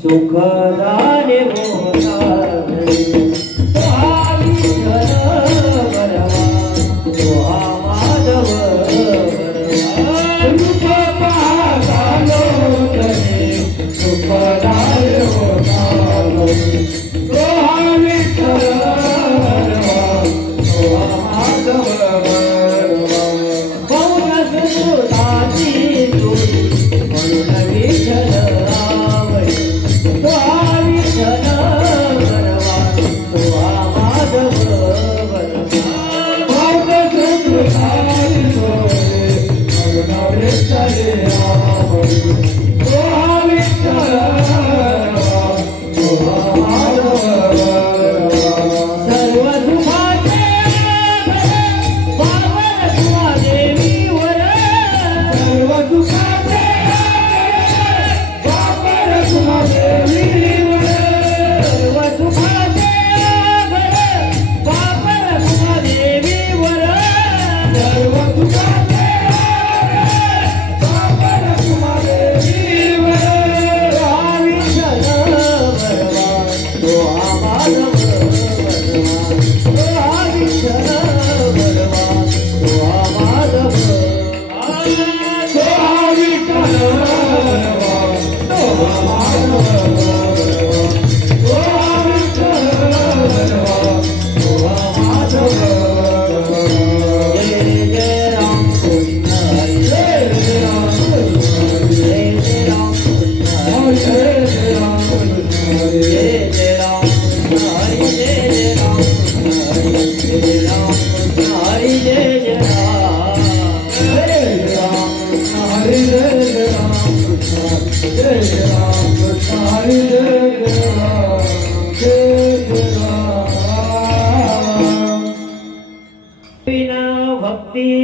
सुखदाने मोहतारी विठ्ठल बरवा तो हा माधव रूप पाहतालो तने सुखदाने मोहतारी तो हा विठ्ठल बरवा तो हा माधव मौन सुधाची तुरी म्हणून विठ्ठल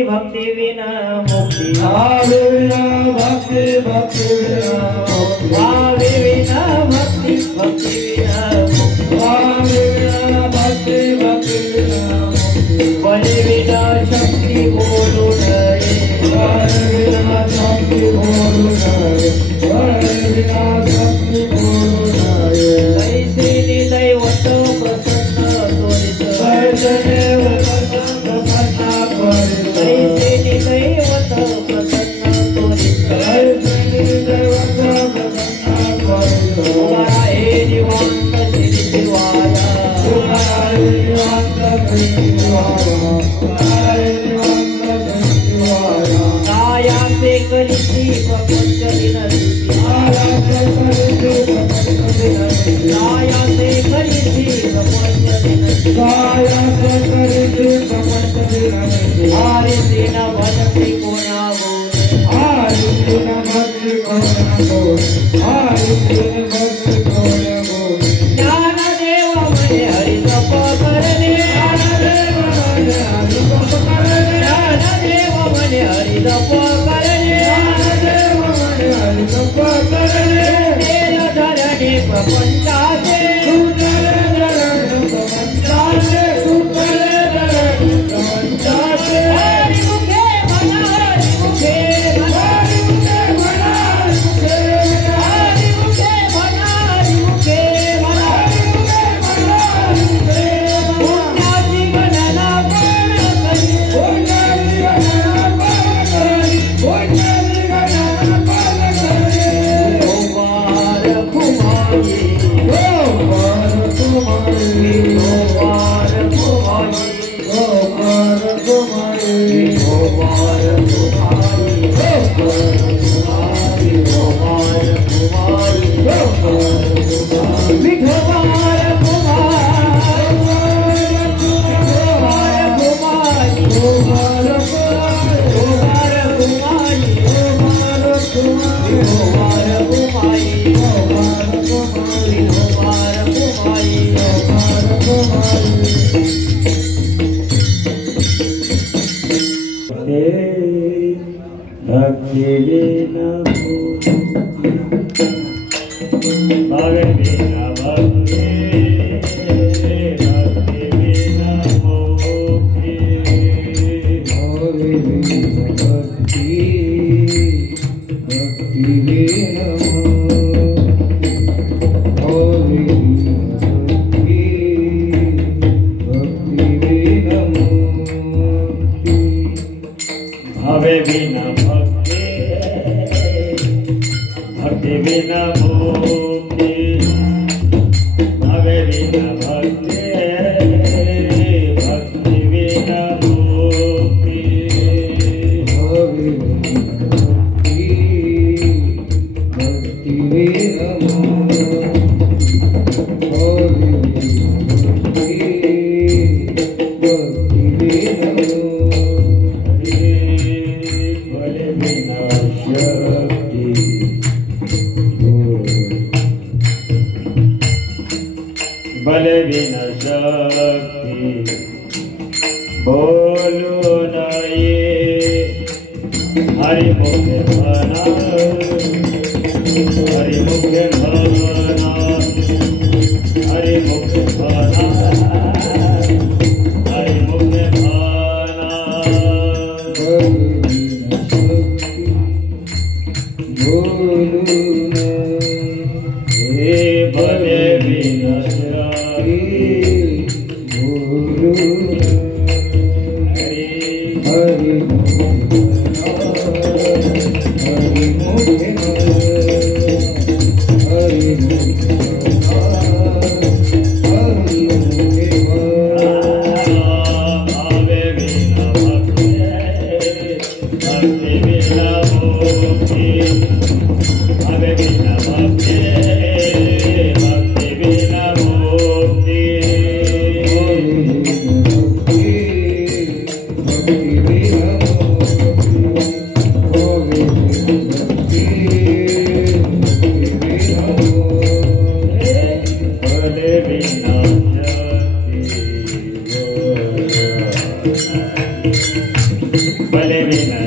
भक्ति विना मुक्ति भावे विना भक्ति भक्ति विना मुक्ति भावे विना भक्ति भक्ति विना मुक्ति भावे विना भक्ति भक्ति विना मुक्ति बल विना शक्ति बोलू नये बल विना शक्ति बोलू नये बल विना शक्ति बोलू नये कैसे दैवत प्रसन्न तोरित कैसे दैवत प्रसन्न तोरित कैसे दैवत प्रसन्न तोरित कैसे दैवत प्रसन्न तोरित तुम्हारा हे निवांत श्री शिवाया तुम्हारा हे निवांत श्री शिवाया तुम्हारा हे निवांत श्री शिवाया काया से कलिसी प्रपंच विनती काया से कलिसी प्रपंच विनती काया से कलिसी प्रपंच विनती काया से कलिसी प्रपंच विनती हरि दिन भक्ति कोना बोले हरि दिन भक्ति कोना बोले हरि दिन भक्ति कोना बोले ज्ञान देव मने हरि जप करने ज्ञान देव मने हरि जप करने ज्ञान देव मने हरि जप करने ज्ञान देव मने हरि जप करने तेल धरणे प्रपंचाचे सुंदर धरणे प्रपंचाचे सुंदर धरणे प्रपंचाचे हरि मुखे मना हरि मुखे मना हरि मुखे मना हरि मुखे हरि मुखे मना हरि मुखे मना हरि मुखे मना हरि मुखे पुण्याची गणना कोण करी पुण्याची गणना कोण करी पुण्याची गणना कोण करी गोपाल कुमारी गोपाल कुमारी गोपाल कुमारी गोपाल कुमारी गोपाल कुमारी गोपाल कुमारी गोपाल कुमारी गोपाल कुमारी विठोबार कुमार गोपाल कुमारी गोपाल कुमारी गोपाल कुमारी गोपाल कुमारी गोपाल कुमारी गोपाल कुमारी गोपाल कुमारी गोपाल कुमारी भक्ति विना भावे विना भक्ति भक्ति विना मुक्ति भावे विना भक्ति भक्ति विना भक्ति बिना मुक्ति भवे बिना भक्ति भक्ति बिना मुक्ति भवे भक्ति बिना बल बिना शक्ति बोलो न ये हरि मुख भाना हरि मुख भाना हरि मुख भाना हरि मुख भाना बल बिना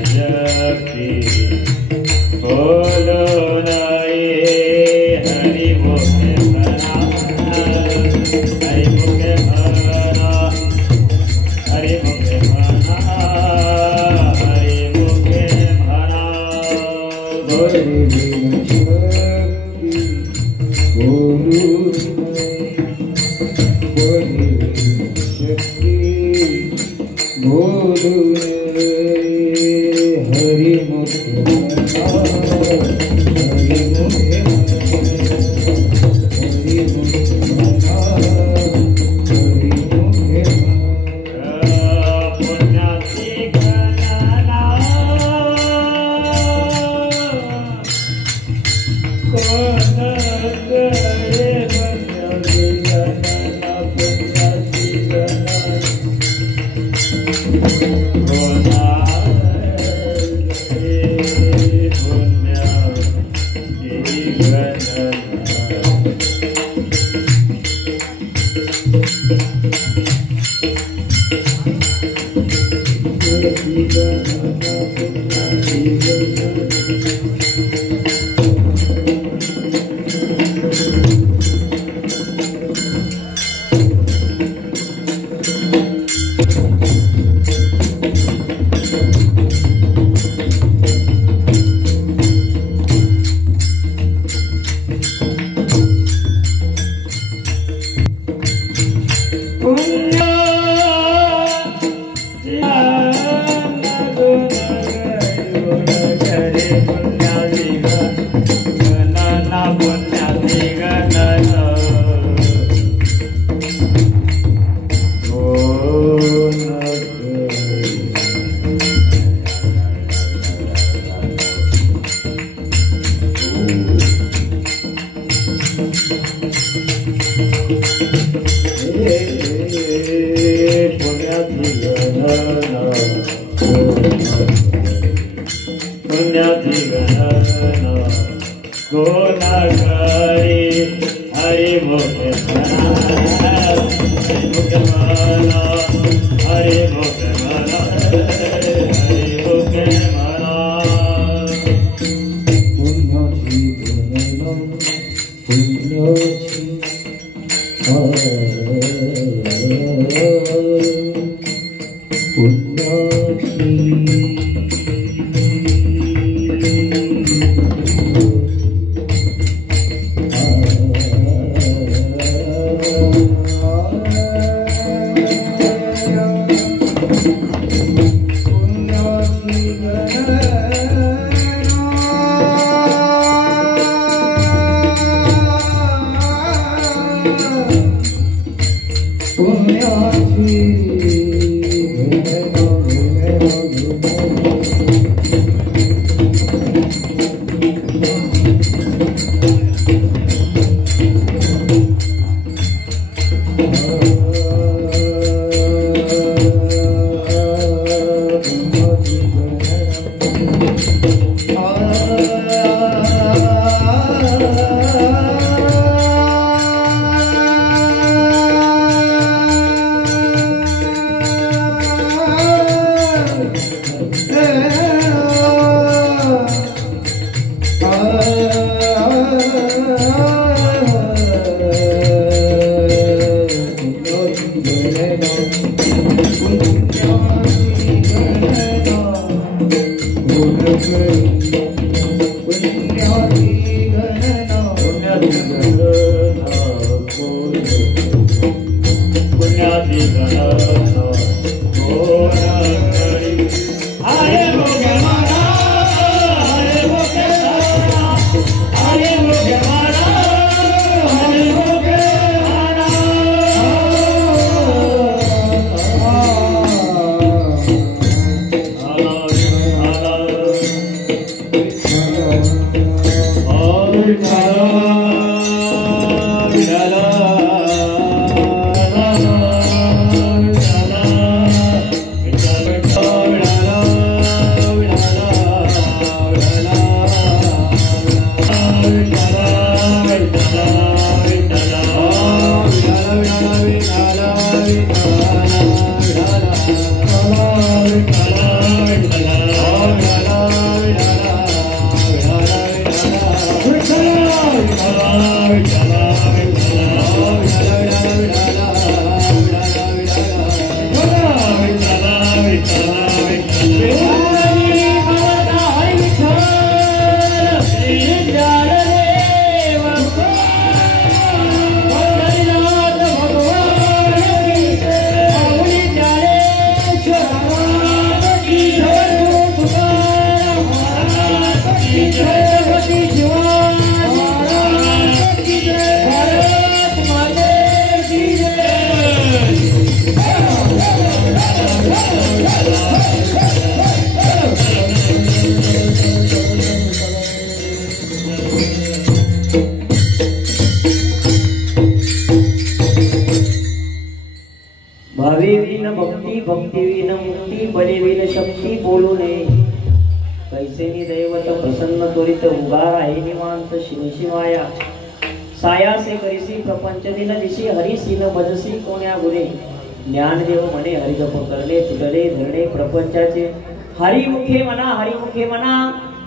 हरिमुखे म्हणा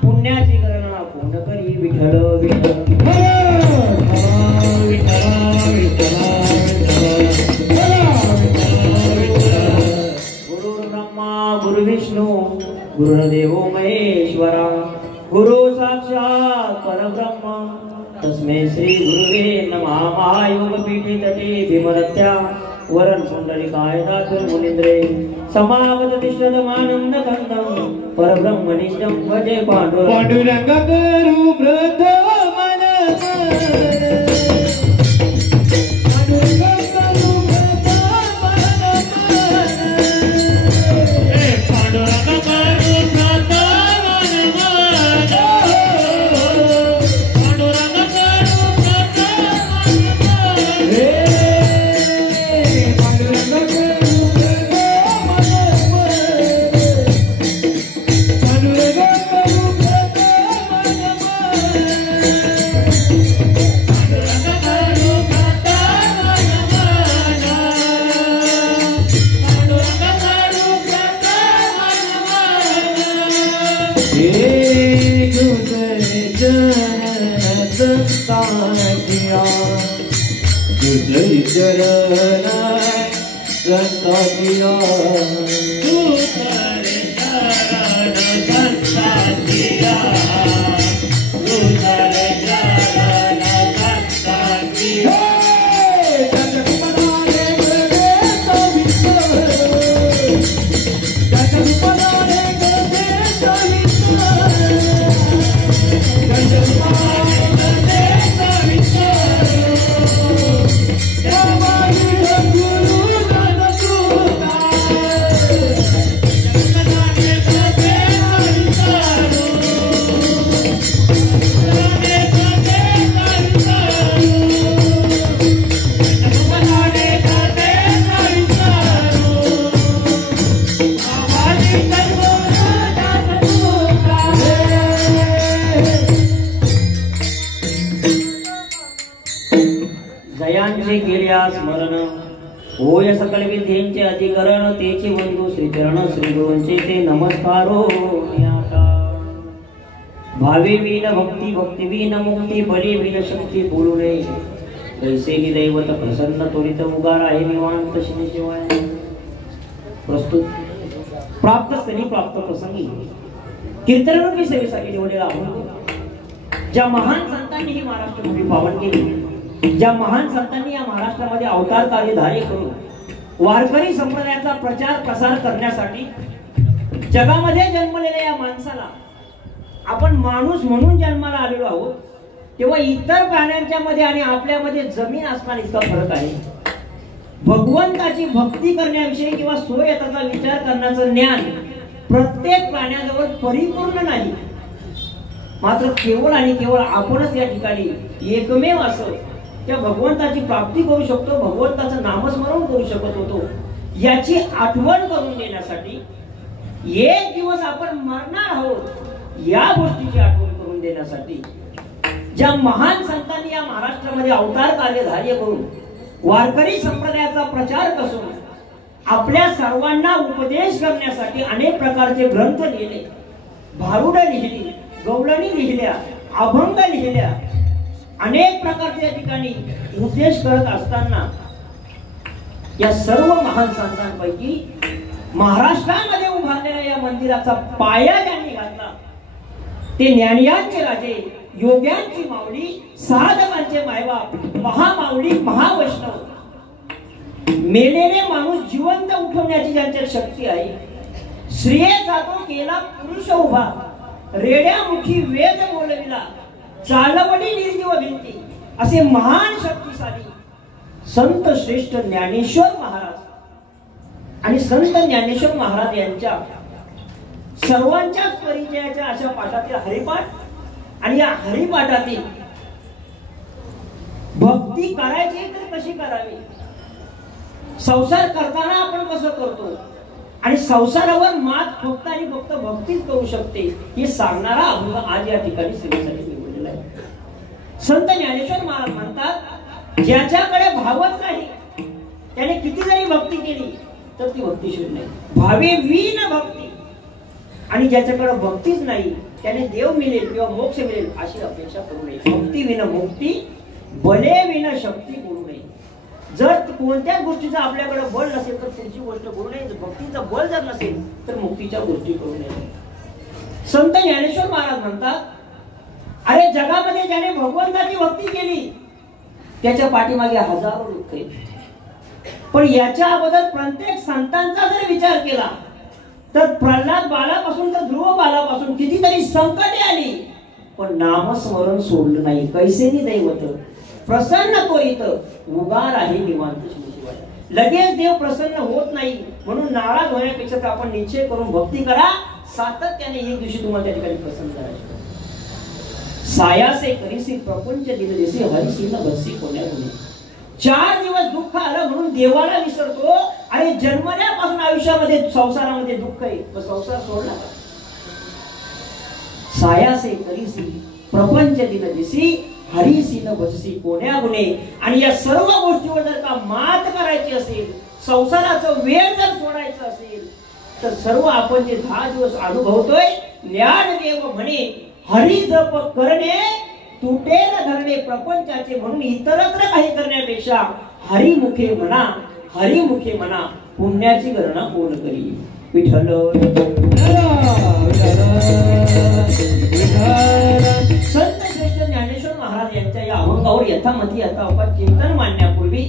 पुण्याची गणना कोण करी विठ्ठल गुरु ब्रह्मा गुरु विष्णू गुरुदेव महेश्वरा गुरु साक्षात परब्रह्म तस्मै श्री गुरुवे नमः। महायोग पीठे तटे भीमरत्या वरण कुंडलिकाय दातुर मुनींद्रे समागत तिष्ठदमानंद कंदम परब्रह्म नित्यं भजे पांडुरंग करू व्रत मन जयांचे केल्या स्मरण होय सकल विद्येचे अधिकरण तेचे बंधू श्री चरण श्री गुरूंचे ते नमस्कारो भावे विन भक्ती भक्ती विन मुक्ती बले विन शक्ती बोलू नये कैसे की दैवत प्रसन्न त्वरित उगार आहे निवांत शिवाय प्रस्तुत प्राप्त स्थळी प्राप्त प्रसंगी कीर्तनरूपी सेवेसाठी निवडलेला आहोत। ज्या महान संतांनी ही महाराष्ट्र भूमी पावन केली, ज्या महान संतांनी या महाराष्ट्रामध्ये अवतार कार्यधार्य करून वारकरी संप्रदायाचा प्रचार प्रसार करण्यासाठी जगामध्ये जन्मलेल्या या माणसाला आपण माणूस म्हणून जन्माला आलेलो आहोत, तेव्हा इतर प्राण्यांच्या मध्ये आणि आपल्यामध्ये जमीन आसमान इतका फरक आहे। भगवंताची भक्ती करण्याविषयी किंवा स्वयताचा विचार करण्याचं ज्ञान प्रत्येक प्राण्याजवळ परिपूर्ण नाही, मात्र केवळ आणि केवळ आपणच या ठिकाणी एकमेव असं त्या भगवंताची प्राप्ती करू शकतो, भगवंताचं नामस्मरण करू शकत होतो, याची आठवण करून देण्यासाठी एक दिवस आपण मरणार आहोत या गोष्टीची आठवण करून देण्यासाठी ज्या महान संतांनी या महाराष्ट्रामध्ये अवतार कार्यधार्य करून वारकरी संप्रदायाचा प्रचार करून आपल्या सर्वांना उपदेश करण्यासाठी अनेक प्रकारचे ग्रंथ लिहिले, भारुड लिहिली, गवळणी लिहिल्या, अभंग लिहिल्या, अनेक प्रकारच्या ठिकाणी उपदेश करत असताना या सर्व महान संतांपैकी महाराष्ट्रामध्ये उभारलेल्या या मंदिराचा पाया ज्यांनी घातला ते ज्ञानियांचे राजे, योग्यांची माऊली, साधकांचे मायबाप, महामाऊली, महावैष्णव, मेलेले माणूस जिवंत उठवण्याची ज्यांची शक्ती आहे, श्रेय जातो केला पुरुष उभा, रेड्यामुखी वेद बोलविला, चालवली निर्जीव भिंती, असे महान शक्तिशाली संत श्रेष्ठ ज्ञानेश्वर महाराज आणि संत ज्ञानेश्वर महाराज यांच्या सर्वांच्याच परिचयाच्या अशा पाठातील हरिपाठ आणि या हरिपाठातील भक्ती करायची तर कशी करावी, संसार करताना आपण कसं करतो आणि संसारावर मात फक्त आणि फक्त भक्तीच करू शकते हे सांगणारा अभंग आज या ठिकाणी सेवेसाठी निवडलेला आहे। संत ज्ञानेश्वर महाराज म्हणतात, ज्याच्याकडे भावच नाही त्याने किती जरी भक्ती केली तर ती भक्तीशीर नाही। भावे विन भक्ती, आणि ज्याच्याकडे भक्तीच नाही त्याने देव मिळेल किंवा मोक्ष मिळेल अशी अपेक्षा करू नये। भक्ती विन मुक्ती, बले विन शक्ती बोलू नये। जर कोणत्याच गोष्टीचं आपल्याकडे बळ नसेल तर पुढची गोष्ट करू नये, भक्तीचं बळ जर नसेल तर मुक्तीच्या गोष्टी करू नये। संत ज्ञानेश्वर महाराज म्हणतात, अरे जगामध्ये ज्याने भगवंताची भक्ती केली त्याच्या पाठीमागे हजारो दुःख आहेत, पण याच्या अगोदर प्रत्येक संतांचा जर विचार केला तर प्रल्हाद बालापासून तर ध्रुव बालापासून कितीतरी संकटे आली पण नामस्मरण सोडलं नाही। कैसेनी दैवत प्रसन्न त्वरित उगार आहे निवांत शिवाय। लगेच देव प्रसन्न होत नाही म्हणून नाराज होण्यापेक्षा आपण निश्चय करून भक्ती करा, सातत्याने एक दिवशी तुम्हाला त्या ठिकाणी प्रसन्न करायचं। सायासे करीसी प्रपंच दिलदेसी हरिसी न भसी कोण्या गुणे। 4 दिवस दुःख आलं म्हणून देवाला विसरतो, अरे जन्मल्यापासून आयुष्यामध्ये संसारामध्ये दुःख आहे तो संसार सोडला का? सायासे करीसी प्रपंच दिलदेसी हरिसी न भसी कोण्या गुणे। आणि या सर्व गोष्टीवर जर का मात करायची असेल, संसाराचं वेळ जर सोडायचं असेल तर सर्व आपण जे 10 दिवस अनुभवतोय ज्ञानदेव म्हणे हरी जप करणे तुटे न धरणे प्रपंचाचे, म्हणून इतरत्र काही करण्यापेक्षा हरिमुखे म्हणा, हरिमुखे म्हणा, पुण्याची गणना कोण करी। विठ्ठल संत श्रेष्ठ ज्ञानेश्वर महाराज यांच्या या अभंगावर यथामती यथावकाश चिंतन मांडण्यापूर्वी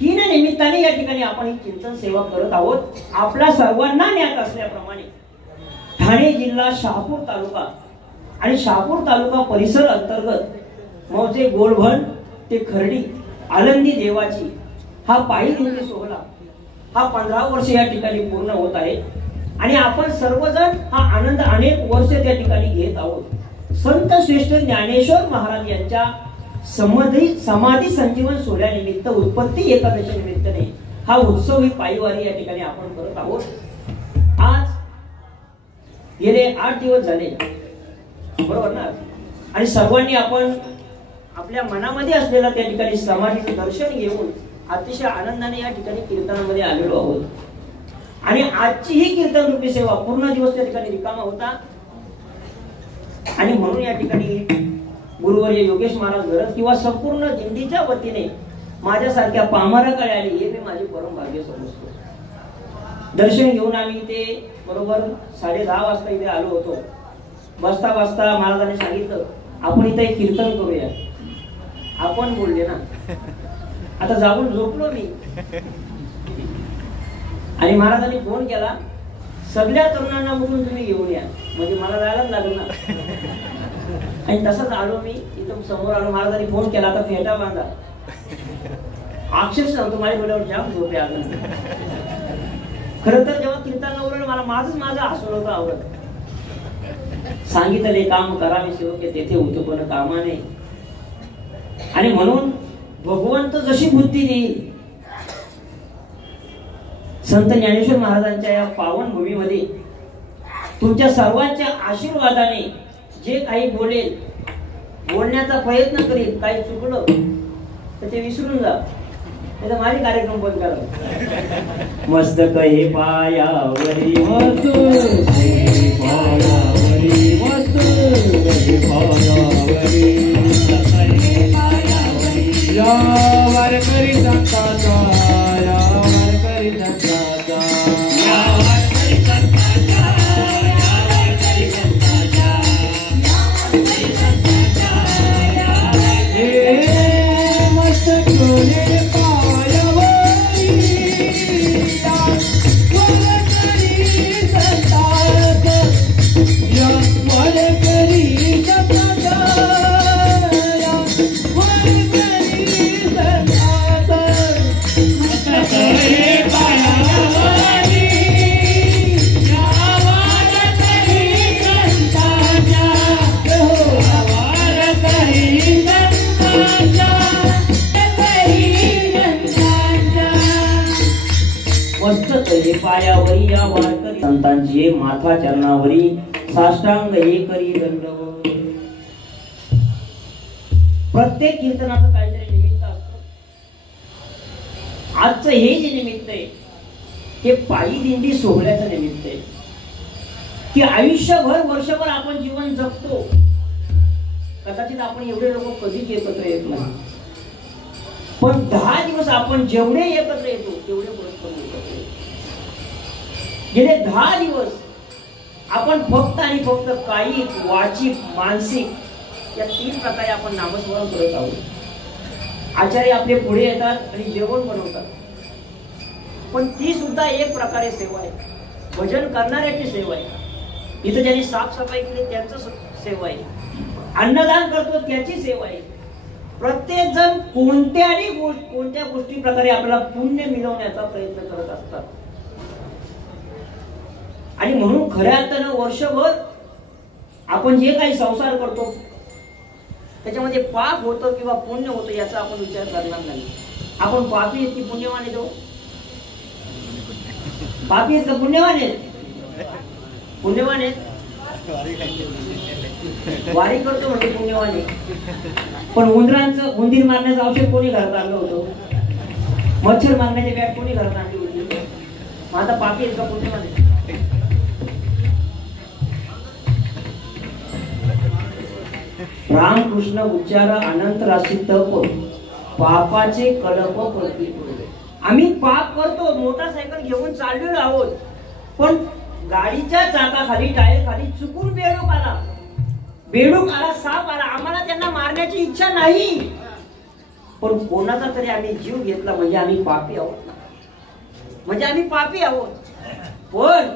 3 निमित्ताने या ठिकाणी आपण ही चिंतन सेवा करत आहोत। आपल्या सर्वांना ज्ञात असल्याप्रमाणे ठाणे जिल्हा शहापूर तालुका आणि शहापूर तालुका परिसर अंतर्गत मौजे गोळभण ते खर्डी आनंदी देवाची हा पायी दिंडी सोहळा हा 15 वर्ष या ठिकाणी पूर्ण होत आहे आणि आपण सर्वजण हा आनंद अनेक वर्ष त्या ठिकाणी घेत आहोत। संत श्रेष्ठ ज्ञानेश्वर महाराज यांच्या समाधी संजीवन सोहळ्यानिमित्त उत्पत्ती एकादशी निमित्ताने हा उत्सव ही पायीवारी या ठिकाणी आपण करत आहोत। आज गेले 8 दिवस झाले बरोबर ना, आणि सर्वांनी आपण आपल्या मनामध्ये असलेला त्या ठिकाणी समाधीचं दर्शन घेऊन अतिशय आनंदाने या ठिकाणी कीर्तनामध्ये आलेलो आहोत। आणि आजची ही कीर्तन रूपी सेवा पूर्ण दिवस त्या ठिकाणी रिकामा होता। आणि म्हणून या ठिकाणी गुरुवर्य योगेश महाराज घरत किंवा संपूर्ण दिंडीच्या वतीने माझ्यासारख्या पामराकडे आली हे मी माझे परम भाग्य समजतो. दर्शन घेऊन आम्ही इथे बरोबर 10:30 वाजता इथे आलो होतो. बसता बसता महाराजांनी सांगितलं आपण इथे एक कीर्तन करूया. आपण बोलले ना, आता जाऊन झोपलो मी. आणि महाराजांनी फोन केला, सगळ्या तरुणांना उठून तुम्ही घेऊन या. म्हणजे मला जायलाच लागलं ना. आणि तसंच आलो मी इथं समोर आलो. महाराजांनी फोन केला, आता फेटा बांधा. अक्षरशः सांगतो माझ्या डोळ्यावर जाम झोप आलं. खरं तर जेव्हा कीर्तनाला उरलं मला माझं हसून होतं आवडत. सांगितले काम करावे सेवक तेथे होतं पण कामाने. आणि म्हणून भगवंत जशी बुद्धी देईल, संत ज्ञानेश्वर महाराजांच्या या पावन भूमीमध्ये तुमच्या सर्वांच्या आशीर्वादाने जे काही बोलेल, बोलण्याचा प्रयत्न करेल, काही चुकलं तर ते विसरून जा. नाही तर माझे कार्यक्रम बंद करा. मस्तक हे पायावरी मस्तक हे पायावरी, मस्तक हे पायावरी, या वारकरी संताचा, या वारकरी संताचा, या वारकरी संताचा, या वारकरी संताचा, या वारकरी संताचा. हे मस्तक हे पायावरी, या वारकरी संताचा, या वारकरी संताचा, या वारकरी संताचा. मस्तक हे पायावरी, या वारकरी संताचा, या वारकरी संताचा, मस्तक हे पायावरी या वारकरी संतांची माथा चरणावरी साष्टांग हे करी दंडवत. प्रत्येक कीर्तनाचं काहीतरी निमित्त असतं. आजचं हे जे निमित्त आहे हे पायी दिंडी सोहळ्याचं निमित्त आहे की आयुष्यभर वर्षभर आपण जीवन जगतो. कदाचित आपण एवढे लोक कधीच एकत्र येत नाही, पण 10 दिवस आपण जेवढे एकत्र येतो तेवढे परस्पर एकत्र येतो. गेले 10 दिवस आपण फक्त आणि फक्त कायिक, वाचिक, मानसिक या 3 प्रकारे आपण नामस्मरण करत आहोत. आचार्य आपले पुढे येतात आणि जेवण बनवतात, पण ती सुद्धा एक प्रकारे सेवा आहे. भजन करणाऱ्याची सेवा आहे. इथं ज्यांनी साफसफाई केली त्यांचं सेवा आहे. अन्नदान करतो त्याची सेवा आहे. प्रत्येक जण कोणत्या गोष्टी प्रकारे आपल्याला पुण्य मिळवण्याचा प्रयत्न करत असतात. आणि म्हणून खऱ्या अर्थानं वर्षभर आपण जे काही संसार करतो त्याच्यामध्ये पाप होतं किंवा पुण्य होतं याचा आपण विचार करणार नाही. आपण पापी आहेत की पुण्यवान आहेत? पापी आहेत का पुण्यवान आहेत? पुण्यवान आहेत. वारी करतो म्हणजे पुण्यवान आहे. पण उंदीर मारण्याचं औषध कोणी घरात आणलं होतं? मच्छर मारण्याचे बॅट कोणी घरात आणली होती? आता पापी आहेत का पुण्यवान आहेत? रामकृष्ण उच्चार अनंत राशी तप पापाचे कलप पडते. आम्ही पाप करतो, मोटरसायकल घेऊन चाललेलो आहोत, पण गाडीच्या चाकाखाली टायर खाली चुकून बेडूक आला, साप आला, आम्हाला त्यांना मारण्याची इच्छा नाही, पण कोणाचा तरी आम्ही जीव घेतला म्हणजे आम्ही पापी आहोत ना, म्हणजे आम्ही पापी आहोत. पण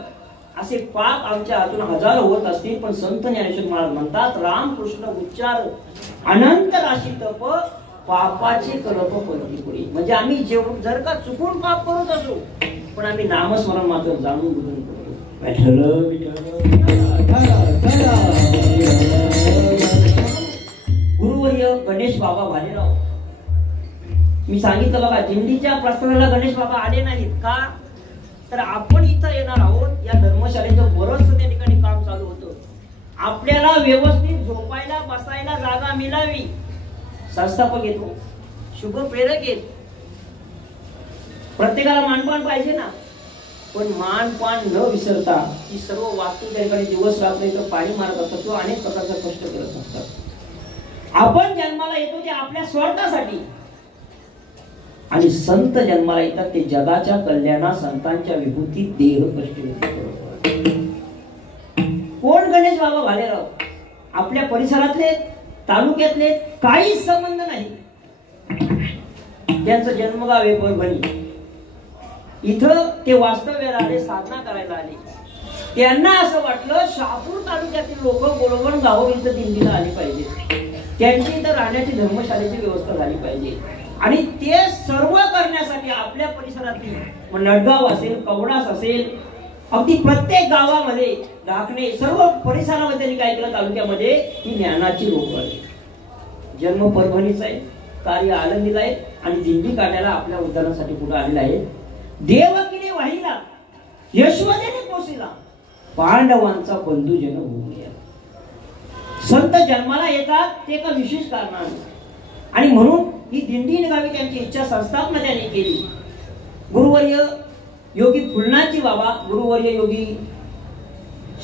असे पाप आमच्या हातून हजारो होत असतील, पण संत ज्ञानेश्वर महाराज म्हणतात रामकृष्ण उच्चार अनंत राशी तप पापाचे कलप पडती. म्हणजे आम्ही जर का चुकून पाप करत असू पण आम्ही नामस्मरण मात्र जाणून बुजून करतो. गुरुवर्य गणेश बाबा भालेराव, मी सांगितलं बघा दिंडीच्या प्रस्थानाला गणेश बाबा आले नाहीत का, तर आपण इथं येणार आहोत. या धर्मशाळेचं बरंच त्या ठिकाणी काम चालू होतं. आपल्याला व्यवस्थित झोपायला बसायला जागा मिळावी. संस्थापक येतो, शुभ प्रेरक येत, प्रत्येकाला मानपान पाहिजे ना. पण मान पान न विसरता ही सर्व वास्तू त्या ठिकाणी दिवस रात्र इथं पाणी मारत असतात किंवा अनेक प्रकारचा कष्ट करत असतात. आपण जन्माला येतो ते आपल्या स्वार्थासाठी आणि संत जन्माला येतात ते जगाच्या कल्याणा संतांच्या विभूती देह कष्ट. कोण गणेश बाबा भालेराव आपल्या परिसरातले तालुक्यातले काहीच संबंध नाही. त्यांचं जन्मगाव आहे परभणी. इथं ते वास्तव्याला आले, साधना करायला आले. त्यांना असं वाटलं शहापूर तालुक्यातील लोक गोळवण गाव इथं दिंडीला आली पाहिजे, त्यांची इथं राहण्याची धर्मशाळेची व्यवस्था झाली पाहिजे. आणि ते सर्व करण्यासाठी आपल्या परिसरातील नडगाव असेल, कवडास असेल, अगदी प्रत्येक गावामध्ये दाखणे सर्व परिसरामध्ये त्यांनी काय केलं, तालुक्यामध्ये ही ज्ञानाची रोप आली. जन्म परभणीचा आहे, कार्य आळंदीला आहे आणि दिंडी काढायला आपल्या उद्यानासाठी पुढे आलेला आहे. देवकीने वाहिला, यशोदेने पोसिला, पांडवांचा बंधू जन होऊन गेला. संत जन्माला येतात ते एका विशेष कारणाने आणि म्हणून ही दिंडी निघावी त्यांची इच्छा संस्थापना त्यांनी केली. गुरुवर्य योगी फुलनाथजी बाबा, गुरुवर्य योगी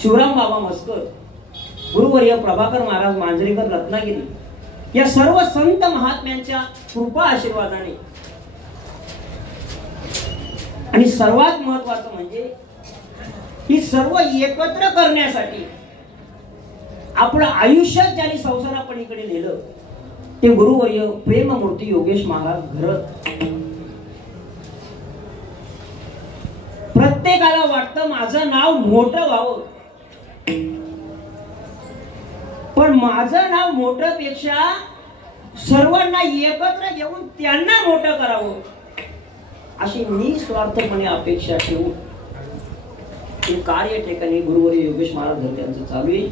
शिवराम बाबा मस्कर, गुरुवर्य प्रभाकर महाराज मांजरेकर रत्नागिरी या सर्व संत महात्म्यांच्या कृपा आशीर्वादाने आणि सर्वात महत्वाचं म्हणजे ही सर्व एकत्र करण्यासाठी आपलं आयुष्य ज्यांनी संसारापलीकडे नेलं ते गुरुवर्य प्रेममूर्ती योगेश महाराज घरत. प्रत्येकाला वाटतं माझं नाव मोठं व्हावं, पण माझं नाव मोठं पेक्षा सर्वांना एकत्र घेऊन त्यांना मोठं करावं अशी निस्वार्थपणे अपेक्षा ठेवून हे कार्य ठिकाणी गुरुवर्य योगेश महाराज त्यांचं चालू आहे.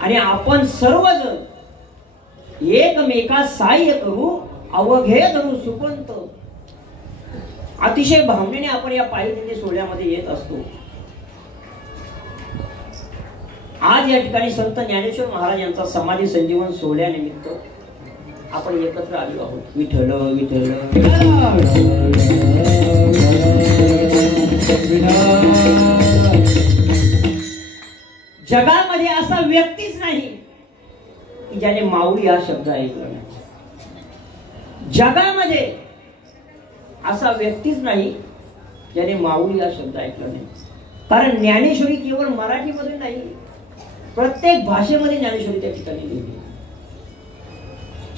आणि आपण सर्वजण एकमेका सहाय्य करू, अवघे धरू सुपंत. अतिशय भावनेने आपण या पायी दिंडी सोहळ्यामध्ये येत असतो. आज या ठिकाणी संत ज्ञानेश्वर महाराज यांचा समाधी संजीवन सोहळ्यानिमित्त आपण एकत्र आलो आहोत. विठ्ठल विठ्ठल जगामध्ये असा व्यक्तीच नाही की ज्याने माऊली हा शब्द ऐकला नाही. जगामध्ये असा व्यक्तीच नाही ज्याने माऊली हा शब्द ऐकला नाही. कारण ज्ञानेश्वरी केवळ मराठीमध्ये नाही, प्रत्येक भाषेमध्ये ज्ञानेश्वरी त्या ठिकाणी लिहिली.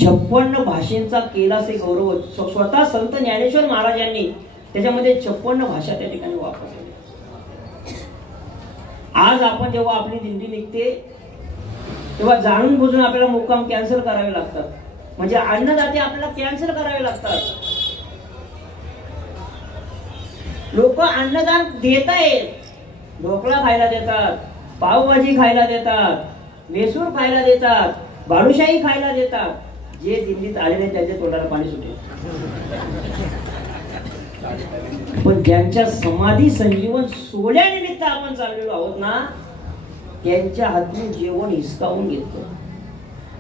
56 भाषेंचा केलासे गौरव स्वतः संत ज्ञानेश्वर महाराजांनी त्याच्यामध्ये 56 भाषा त्या ठिकाणी वापरल्या. आज आपण जेव्हा आपली दिंडी निघते तेव्हा जाणून बुजून आपल्याला मुक्काम कॅन्सल करावे लागतात, म्हणजे अन्नदाते आपल्याला कॅन्सल करावे लागतात. लोक अन्नदान देत आहेत, ढोकळा खायला देतात, पावभाजी खायला देतात, मेसूर खायला देतात, बालुशाही खायला देतात. जे दिल्लीत आलेले त्यांच्या तोंडाला पाणी सुटेल. पण ज्यांच्या समाधी संजीवन सोहळ्यानिमित्त आपण चाललेलो आहोत ना, त्यांच्या हातून जेवण हिसकावून घेतलं,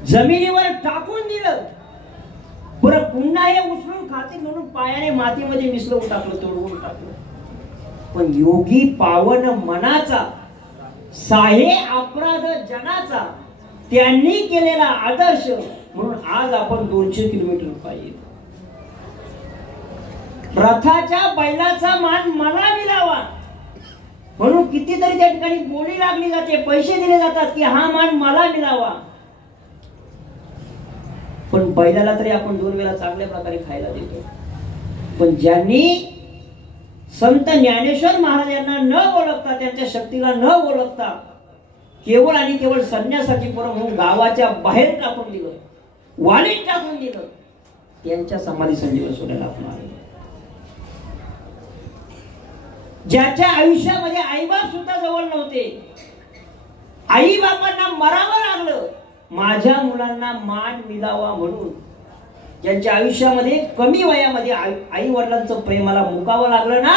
जमिनीवर टाकून दिलं, बरं पुन्हा हे उचलून खाते म्हणून पायाने मातीमध्ये मिसळून टाकलं, तोडवून टाकलं. पण योगी पावन मनाचा साहे अपराध जनाचा त्यांनी केलेला आदर्श म्हणून आज आपण 200 किलोमीटर पाहिजे. रथाच्या बैलाचा मान मला मिळावा म्हणून कितीतरी त्या ठिकाणी बोली लागली जाते, पैसे दिले जातात की हा मान मला मिळावा. पण बैलाला तरी आपण 2 वेळा चांगल्या प्रकारे खायला देतो. पण ज्यांनी संत ज्ञानेश्वर महाराजांना न ओळखता, त्यांच्या शक्तीला न ओळखता केवळ आणि केवळ संन्यासाची परम म्हणून गावाच्या बाहेर टाकून दिलं, वालीत टाकून दिलं, त्यांच्या समाधी संजीवन सोडायला आपण आलो. ज्याच्या आयुष्यामध्ये आईबाप सुद्धा जवळ नव्हते, आई बापांना मरावं लागलं माझ्या मुलांना मान मिळावा म्हणून, ज्यांच्या आयुष्यामध्ये कमी वयामध्ये आई वडिलांचं प्रेमाला मुकावं लागलं ना,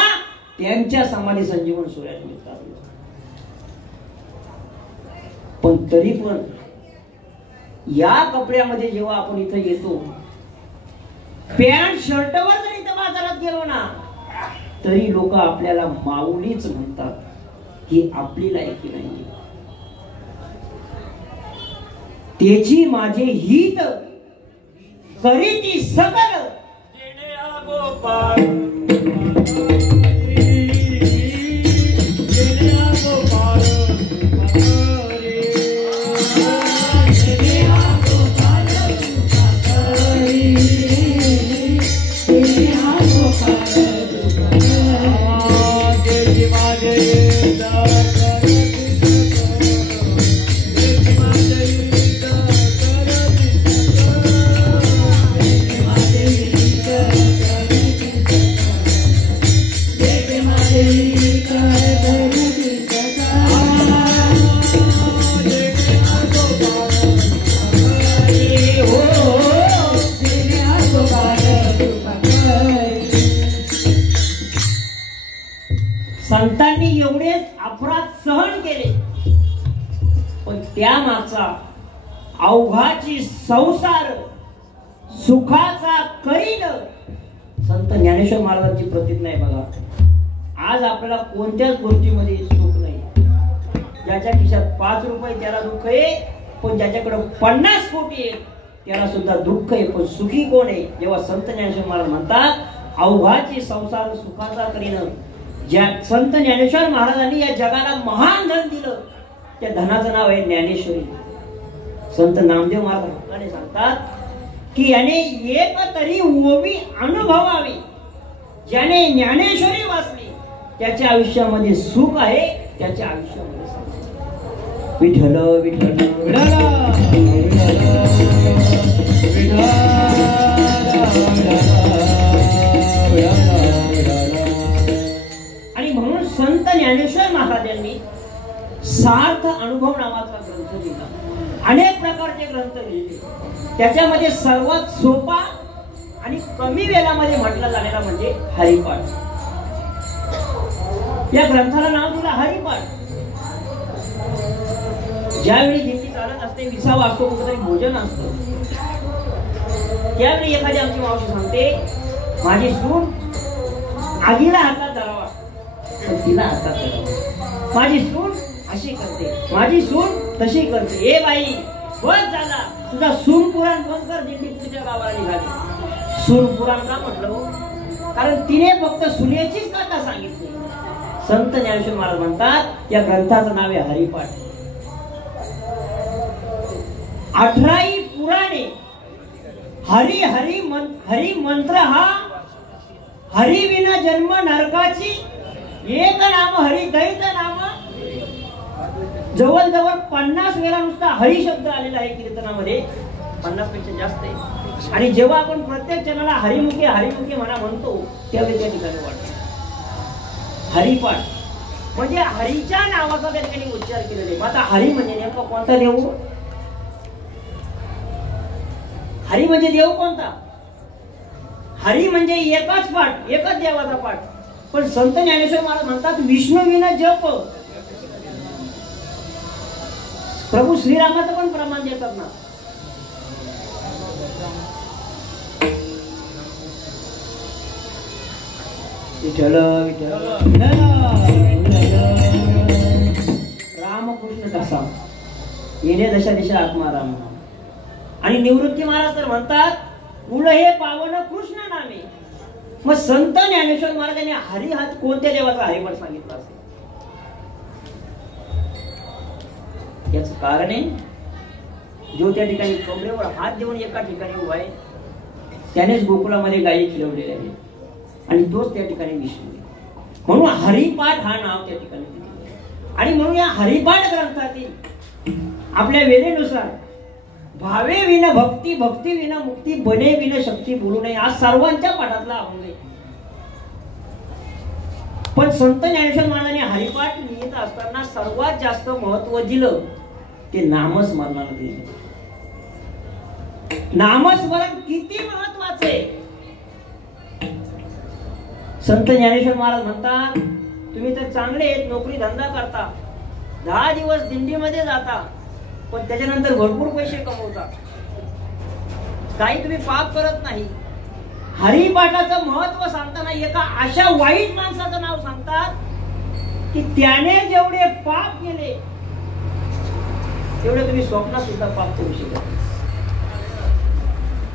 त्यांच्या समाधी संजीवन सोहळ्यानिमित्त आलो. पण तरी पण या कपड्यामध्ये जेव्हा आपण इथं येतो, पॅन्ट शर्टवर जर इथं बाजारात गेलो ना, तरी लोक आपल्याला माऊलीच म्हणतात, ही आपली लायकी नाही. त्याची माझे हित करीती सकल संतांनी एवढे अपराध सहन केले, पण त्यामागचा अवघाची संसार सुखाचा करील संत ज्ञानेश्वर महाराजांची प्रतिज्ञा आहे. बघा, आज आपल्याला कोणत्याच गोष्टीमध्ये सुख नाही. ज्याच्या खिशात 5 रुपये त्याला दुःख आहे, पण ज्याच्याकडे 50 कोटी आहे त्याला सुद्धा दुःख आहे. पण सुखी कोण आहे? जेव्हा संत ज्ञानेश्वर महाराज म्हणतात अवघाची संसार सुखाचा करीन. ज्या संत ज्ञानेश्वर महाराजांनी या जगाला महान धन दिलं, त्या धनाचं नाव आहे ज्ञानेश्वरी. संत नामदेव महाराज हक्काने सांगतात की याने एक तरी ओवी अनुभवावी. ज्याने ज्ञानेश्वरी वाचली त्याच्या आयुष्यामध्ये सुख आहे, त्याच्या आयुष्यामध्ये सुख. विठ्ठल विठ्ठल आणि म्हणून संत ज्ञानेश्वर महाराजांनी सार्थ अनुभव नावाचा ग्रंथ लिहिला. अनेक प्रकारचे ग्रंथ लिहिले. त्याच्यामध्ये सर्वात सोपा आणि कमी वेळामध्ये म्हटला जाणारा म्हणजे हरिपाठ. या ग्रंथाला नाव दिलं हरिपाठ. ज्यावेळी दिंडी चालत असते, विसावा असतो, कुठेतरी भोजन असतं, त्यावेळी एखादी आमची मावशी सांगते माझी सून आगीला हातात धरावा तर तिला हातात धरावा. माझी सून अशी करते, माझी सून तशी करते. ए बाई बस झाला, तुझा सून पुराण बंद कर, दिंडी पुढच्या गावाला निघाली. सून पुराण का म्हटलं? कारण तिने फक्त सुनेचीच कथा सांगितली. संत ज्ञानेश्वर महाराज म्हणतात या ग्रंथाचं नाव आहे हरिपाठ. 18 पुराणे हरी हरी हरी मंत्र हा हरी विना जन्म नरकाची एक नाम हरी दैत नाम. जवळजवळ 50 वेळा नुसता हरी शब्द आलेला आहे कीर्तनामध्ये, 50 पेक्षा जास्त आहे. आणि जेव्हा आपण प्रत्येक जणाला हरिमुखी हरिमुखी म्हणतो त्यावेळी त्या ठिकाणी वाटतं हरिपाठ म्हणजे हरीच्या नावाचा त्या ठिकाणी उच्चार केलेला आहे. आता हरी म्हणजे नेमका कोणता देव? हरी म्हणजे देव कोणता? हरी म्हणजे एकाच पाठ, एकच देवाचा पाठ. पण संत ज्ञानेश्वर महाराज म्हणतात विष्णू विना जप. प्रभू श्रीरामाचं पण प्रमाण देतात ना. विठ्ठल विठ्ठल रामकृष्ण कसा येणे दशा दिशा आत्माराम. आणि निवृत्ती महाराज तर म्हणतात उल हे पावन कृष्ण नामे. मग संत ज्ञानेश्वर महाराजांनी हरी हात कोणत्या देवाचा हरिपाठ सांगितला असेल? याच कारण आहे जो त्या ठिकाणी कमरेवर हात देऊन एका ठिकाणी उभा आहे त्यानेच गोकुळामध्ये गायी खिलवलेले आहे आणि तोच त्या ठिकाणी विष्णू. म्हणून हरिपाठ हा नाव त्या ठिकाणी. आणि म्हणून या हरिपाठ ग्रंथातील आपल्या वेळेनुसार भावे विन भक्ती, भक्ती विना मुक्ती, बने विन शक्ती बोलू नये हा सर्वांच्या पाठातला अभंग आहे. पण संत ज्ञानेश्वर महाराजांनी हरिपाठ लिहित असताना सर्वात जास्त महत्व दिलं ते नामस्मरणाला दिलं. नामस्मरण किती महत्वाचे. संत ज्ञानेश्वर महाराज म्हणतात तुम्ही तर चांगले आहेत, नोकरी धंदा करता, 10 दिवस दिंडीमध्ये जाता, पण त्याच्यानंतर भरपूर पैसे कमवता, काही तुम्ही पाप करत नाही, हरिपाठाचं महत्व सांगताना एका अशा वाईट माणसाचं नाव सांगतात की त्याने जेवढे पाप केले तेवढे तुम्ही स्वप्नात सुद्धा पाप करू शकत नाही.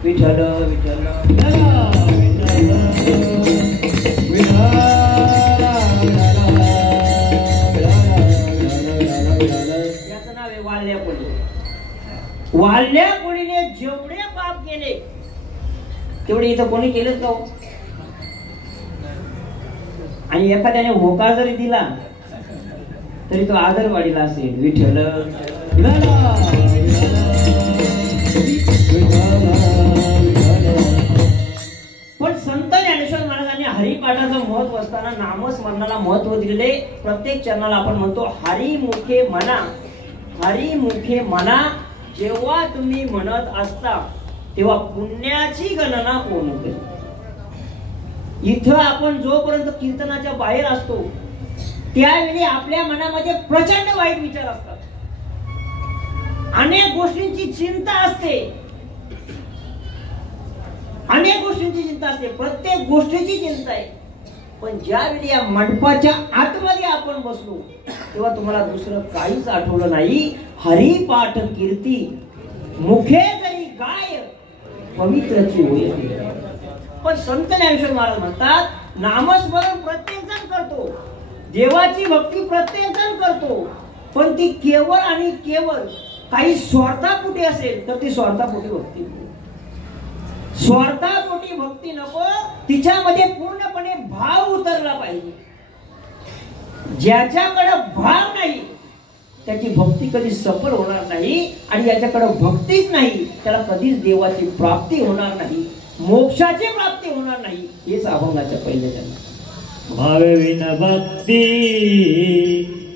विठ्ठल विठ्ठल याचं नाव आहे वाल्ल्या कोळी. वाल्ल्या कोळीने जेवढे पाप केले तेवढे इथं कोणी केलेच का? आणि एखाद्याने होकार जरी दिला तरी तो आदरवाडीला असेल. विठ्ठल पण संत ज्ञानेश्वर महाराजांनी हरिपाठाचं महत्व असताना नामस्मरणाला महत्व दिलेले. प्रत्येक चरणाला आपण म्हणतो हरिमुखे म्हणा, हरिमुखे म्हणा. जेव्हा तुम्ही म्हणत असता तेव्हा पुण्याची गणना कोण करेल? इथं आपण जोपर्यंत कीर्तनाच्या बाहेर असतो त्यावेळी आपल्या मनामध्ये प्रचंड वाईट विचार असतात, अनेक गोष्टींची चिंता असते, अनेक गोष्टींची चिंता असते, प्रत्येक गोष्टीची चिंता आहे. पण ज्यावेळी या मंडपाच्या आतमध्ये आपण बसलो तेव्हा तुम्हाला दुसरं काहीच आठवलं नाही. हरिपाठ कीर्ती मुखे जरी गाय पवित्रची होय. पण संत ज्ञानेश्वर महाराज म्हणतात नामस्मरण प्रत्येक जण करतो, देवाची भक्ती प्रत्येक जण करतो, पण ती केवळ आणि केवळ काही स्वार्थापोटी असेल तर ती स्वार्थापोटी भक्ती, स्वार्थापोटी भक्ती नको. तिच्यामध्ये पूर्णपणे भाव उतरला पाहिजे. ज्याच्याकडे भाव नाही त्याची भक्ती कधी सफल होणार नाही, आणि ज्याच्याकडे भक्तीच नाही त्याला कधीच देवाची प्राप्ती होणार नाही, मोक्षाची प्राप्ती होणार नाही. हेच अभंगाच्या पहिले त्यांना भावे विन भक्ती,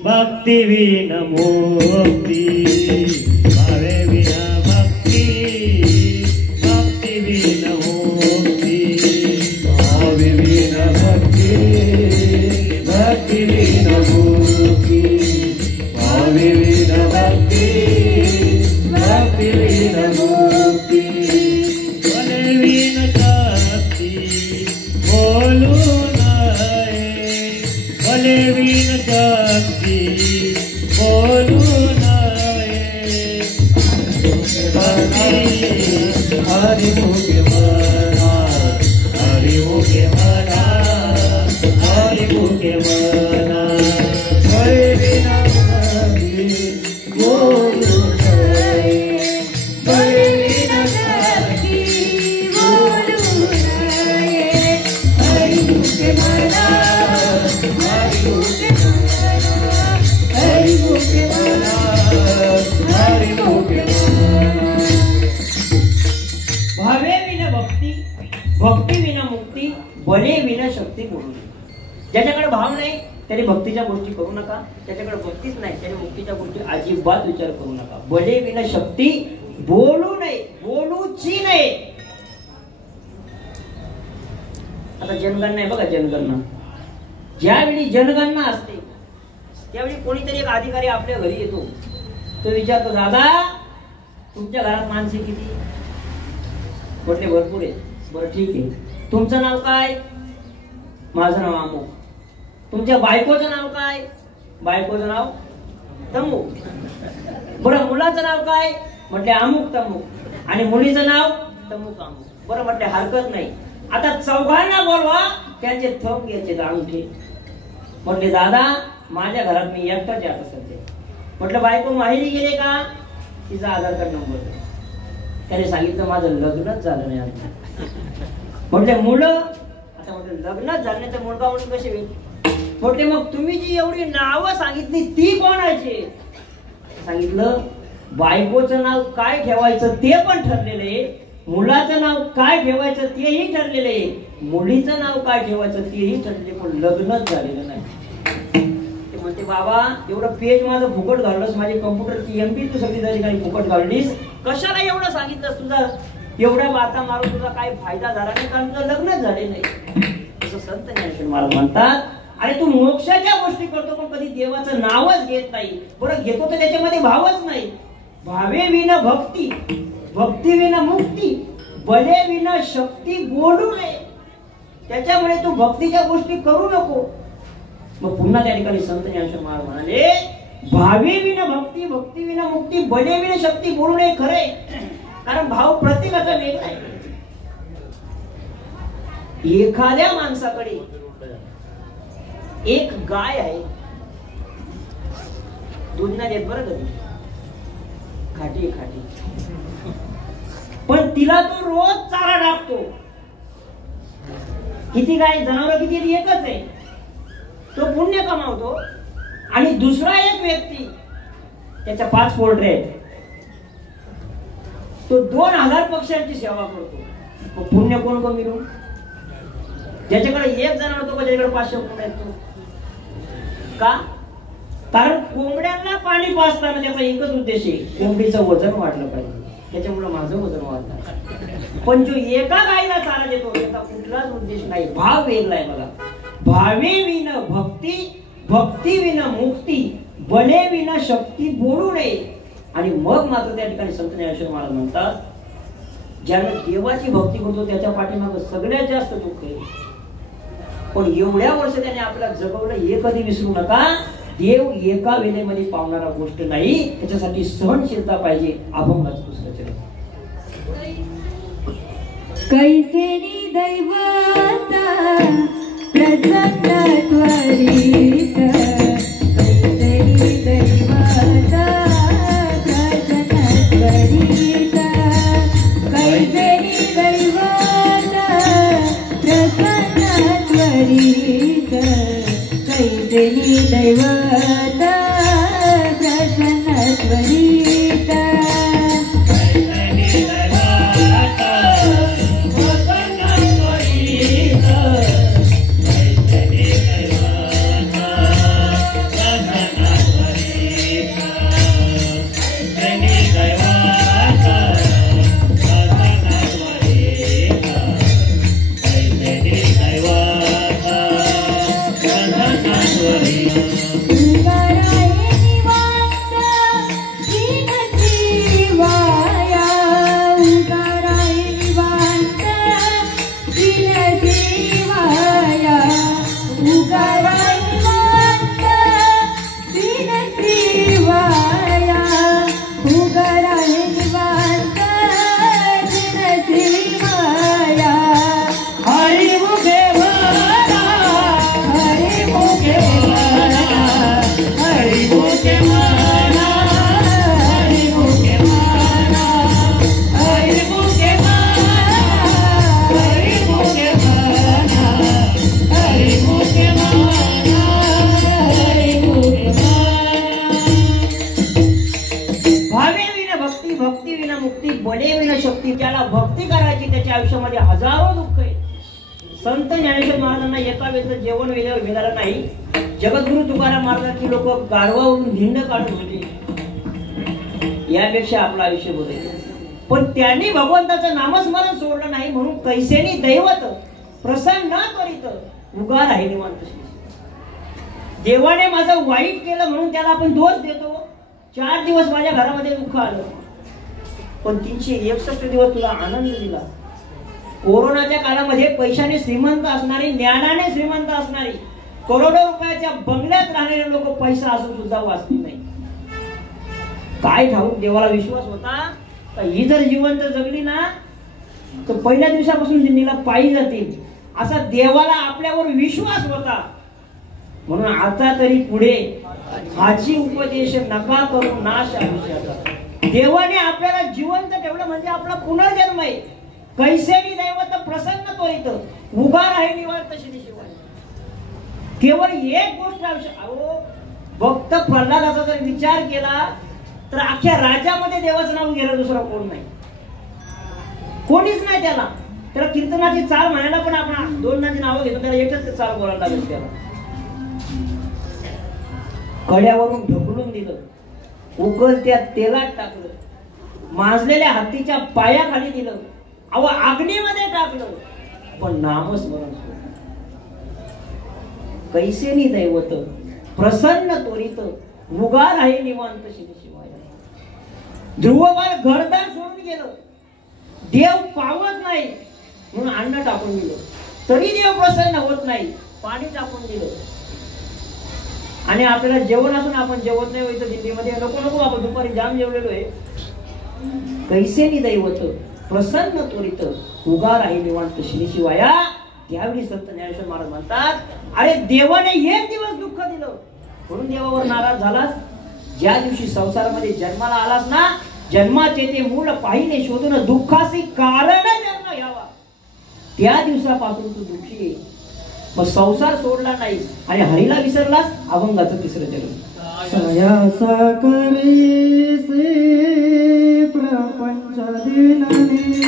भक्ती विन मुक्ती. भावे विन भक्ती, भक्ती विन मुक्ती. भावे विन भक्ती, भक्ती विन मुक्ती. भावे विन भक्ती, भक्ती विन मुक्ती. भले विन शक्ती बोलू भले विन शक्ती बोलू नये. हरि मुखे मना, हरि मुखे मना, हरि मुखे मना. भले विन शक्ती बोलू नये, भले विन शक्ती बोलू नये. हरि मुखे मना, भावे विना भक्ती, भक्ती विना मुक्ती, बले विना शक्ती बोलू. ज्याच्याकडे भाव नाही त्याने भक्तीच्या गोष्टी करू नका, त्याच्याकडे भक्तीच नाही त्याने मुक्तीच्या गोष्टी अजिबात विचार करू नका. बले विना शक्ती बोलू नये, बोलूची नाही. आता जनगणना आहे बघा, जनगणना ज्यावेळी जनगणना असते त्यावेळी कोणीतरी एक अधिकारी आपल्या घरी येतो. तो विचारतो दादा तुमच्या घरात माणसे किती? म्हटले भरपूर आहे. बरं ठीक आहे, तुमचं नाव काय? माझं नाव अमुक. तुमच्या बायकोचं नाव काय? बायकोचं नाव तमुक. बरं मुलाचं नाव काय? म्हटले अमुक तमुक. आणि मुलीचं नाव तमुक अमुक. बरं म्हटले हरकत नाही, आता चौघांना बोलवा, त्यांचे थंब घ्यायचे अंगठी. म्हटले दादा माझ्या घरात मी एकटाच आता सध्या. म्हटलं बायको माहेरी गेले का? तिचा आधार कार्ड नंबर. त्याने सांगितलं माझं लग्नच झालं नाही आता. म्हटले मुलं? आता म्हटलं लग्नच झालं नाही तर मुलगा म्हणून कसे होईल? म्हटले मग तुम्ही जी एवढी नावं सांगितली ती कोणाची? सांगितलं बायकोचं नाव काय ठेवायचं ते पण ठरलेलं आहे, मुलाचं नाव काय ठेवायचं तेही ठरलेलं आहे, मुलीचं नाव काय ठेवायचं तेही ठरलेलं, पण लग्नच झालेलं नाही. ते म्हणते बाबा एवढं पेज माझं फुकट घाललंस, माझी कम्प्युटरची एमबी तू सगळी झाली काही फुकट घाललीस, कशाला एवढं सांगितलंस? तुझा एवढ्या बाता मारून तुझा काही फायदा झाला नाही, कारण तुझं लग्नच झाले नाही. असं संत ज्ञानेश्वर महाराज म्हणतात अरे तू मोक्षाच्या गोष्टी करतो पण कधी देवाचं नावच घेत नाही. बरं घेतो तर त्याच्यामध्ये भावच नाही. भावे विना भक्ती, भक्ती विना मुक्ती, बले विना शक्ती बोलू नये, त्याच्यामुळे तू भक्तीच्या गोष्टी करू नको. मग पुन्हा त्या ठिकाणी संत ज्ञानेश्वर महाराज म्हणाले, भावे विना भक्ती, भक्ती विना मुक्ती, बले विना शक्ती बोलू नये. खरे, कारण भाव प्रत्येकाचा वेगळा आहे. एखाद्या माणसाकडे एक गाय आहे, दूध नाही देत बरं कधी, खाटी खाटी, पण तिला तो रोज चारा टाकतो. किती गाय जनावर किती, एकच आहे. तो पुण्य कमावतो. आणि दुसरा एक व्यक्ती, त्याच्या 5 पोल्ट्री आहेत, तो 2000 पक्ष्यांची सेवा करतो. पुण्य कोण कमी? ज्याच्याकडे एक जनावर तो, ज्याच्याकडे 500 कोंबड्या आहेत तो. का? कारण कोंबड्यांना पाणी पाजताना त्याचा एकच उद्देश आहे, कोंबडीचं वजन वाढलं पाहिजे, त्याच्यामुळे माझं वजन वाढलं. पण जो एका गायीला चारा देतो त्याचा कुठलाच उद्देश नाही, भाव वेगळा आहे. बघा, भावे विन भक्ती, भक्ती विना मुक्ती, बले विना शक्ती बोलू नये. आणि मग मात्र त्या ठिकाणी संत ज्ञानेश्वर महाराज म्हणतात, ज्याने देवाची भक्ती करतो त्याच्या पाठीमागे सगळ्यात जास्त दुःख आहे. पण एवढ्या वर्ष त्याने आपल्याला जगवलं हे कधी विसरू नका. देव एका वेळेमध्ये पावणारा गोष्ट नाही, त्याच्यासाठी सहनशीलता पाहिजे. अभंगाचं दुसरं चरण. कैसेनी दैवत प्रसन्न त्वरित, कैसेनी दैवत प्रसन्न त्वरित, कैसेनी दैवत प्रसन्न त्वरित, कैसेनी दैवत प्रसन्न त्वरित. ज्याला भक्ती करायची त्याच्या आयुष्यामध्ये हजारो दुःख आहे. संत ज्ञानेश्वर महाराजांना एका वेळेचं जेवण वेळेवर मिळालं नाही. जगद्गुरु तुकाराम महाराजांची लोक गाढवावरून धिंड काढत होते. यापेक्षा आपलं आयुष्य बदल. पण त्यांनी भगवंताचं नामस्मरण सोडलं नाही, म्हणून कैसेनी दैवत प्रसन्न त्वरित, उगार आहे निवांत. देवाने माझं वाईट केलं म्हणून त्याला आपण दोष देतो. 4 दिवस माझ्या घरामध्ये दुःख आलं, पण 361 दिवस तुला आनंद दिला. कोरोनाच्या काळामध्ये पैशाने श्रीमंत असणारी, ज्ञानाने श्रीमंत असणारी, करोडो रुपयाच्या बंगल्यात राहणारे लोक पैसा असून सुद्धा वाचतील नाही. काय ठाऊक देवाला विश्वास होता का ही जर जिवंत जगली ना तर पहिल्या दिवसापासून जिंदगीला पायी जातील, असा देवाला आपल्यावर विश्वास होता. म्हणून आता तरी पुढे हाची उपदेश नका करू नाश आयुष्याचा. देवाने आपल्याला जिवंत ठेवलं म्हणजे आपला पुनर्जन्म आहे. कैसेनी दैवत प्रसन्न त्वरित, उगार आहे निवांत शिवाय. केवळ एक गोष्ट अहो, भक्त प्रल्हादाचा जर विचार केला तर अख्ख्या राज्यामध्ये देवाचं नाव गेलं दुसरा कोण नाही, कोणीच नाही. त्याला कीर्तनाची चाल म्हणायला पण आपण 2 जणांची नावं घेतो, त्याला एकच चाल बोलायला लागेल. त्याला कड्यावरून ढकलून दिलं, उकळत्या तेलात टाकलं, माजलेल्या हत्तीच्या पायाखाली दिलं, अहो अग्नीमध्ये टाकलं, पण नामस्मरण सोडलं. कैसेनी दैवत प्रसन्न त्वरित, उगार आहे निवांत शिवाय. ध्रुवबाळ घरदार सोडून गेलं, देव पावत नाही म्हणून अन्न टाकून दिलं, तरी देव प्रसन्न होत नाही, पाणी टाकून दिलं. आणि आपल्याला जेवण असून आपण जेवत नाही. इथं दिल्लीमध्ये नको आपण दुपारी जाम जेवलेलो आहे. कैसेनी दैवत प्रसन्न त्वरित उगा राही निवांत श्रीशिवाया. त्यावेळी संत ज्ञानेश्वर महाराज म्हणतात, अरे देवाने एक दिवस दुःख दिलं म्हणून देवावर नाराज झालास. ज्या दिवशी संसारामध्ये जन्माला आलास ना, जन्माचे ते मूळ पाहिले शोधून दुःखाचे कारण जन्म घ्यावा, त्या दिवसापासून तू दुःखी आहे. मग संसार सोडला नाही आणि हरीला विसरलास, अभंगाचं तिसरं जन्म. सयासा करीसी प्रपंच दिननीसी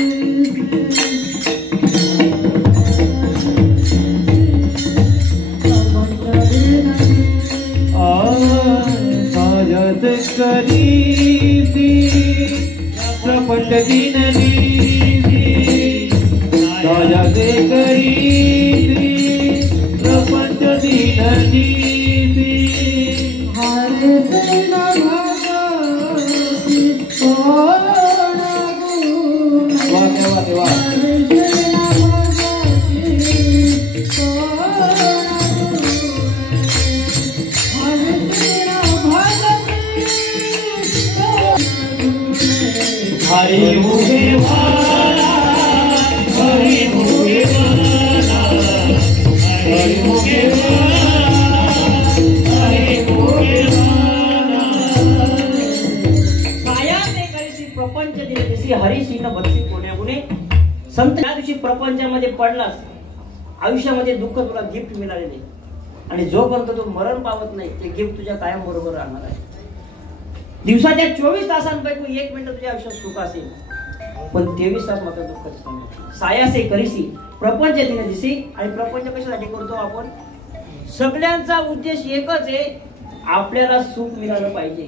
सायासे करीसी प्रपंच दिननीसी सायासे करीसी प्रपंच दिननीसी हरि मुखे वाला हरि मुखे वाला हरि मुखे वाला हरि मुखे वाला. सायासे करीसी प्रपंच दिननीसी हरिसीन भक्ती कोण्या गुणे. संत त्या दिवशी प्रपंचामध्ये पडलास, आयुष्यामध्ये दुःख तुला गिफ्ट मिळालेले, आणि जोपर्यंत तू मरण पावत नाही ते गिफ्ट तुझ्या कायम बरोबर राहणार आहे. दिवसाच्या 24 तासांपैकी 1 मिनिट तुझ्या आयुष्यात सुख असेल, पण 23 तास मात्र दुःखच. सायासे करीसी प्रपंच दिननीसी. आणि प्रपंच कशासाठी करतो आपण? सगळ्यांचा उद्देश एकच आहे, आपल्याला सुख मिळालं पाहिजे.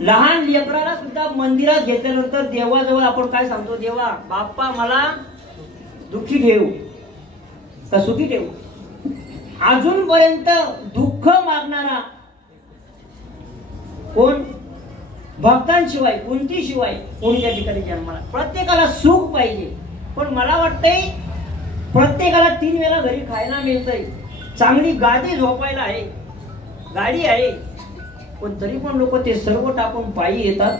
लहान लेकराला सुद्धा मंदिरात घेतल्यानंतर देवाजवळ आपण काय सांगतो? देवा बाप्पा मला दुःखी ठेव का सुखी ठेव. अजूनपर्यंत दुःख मागणारा कोण? भक्तांशिवाय, कुंतीशिवाय कोणी त्या ठिकाणी जन्माला. प्रत्येकाला सुख पाहिजे, पण मला वाटतंय प्रत्येकाला 3 वेळा घरी खायला मिळतंय, चांगली गादी झोपायला आहे, गाडी आहे, पण तरी पण लोक ते सर्व टाकून पायी येतात.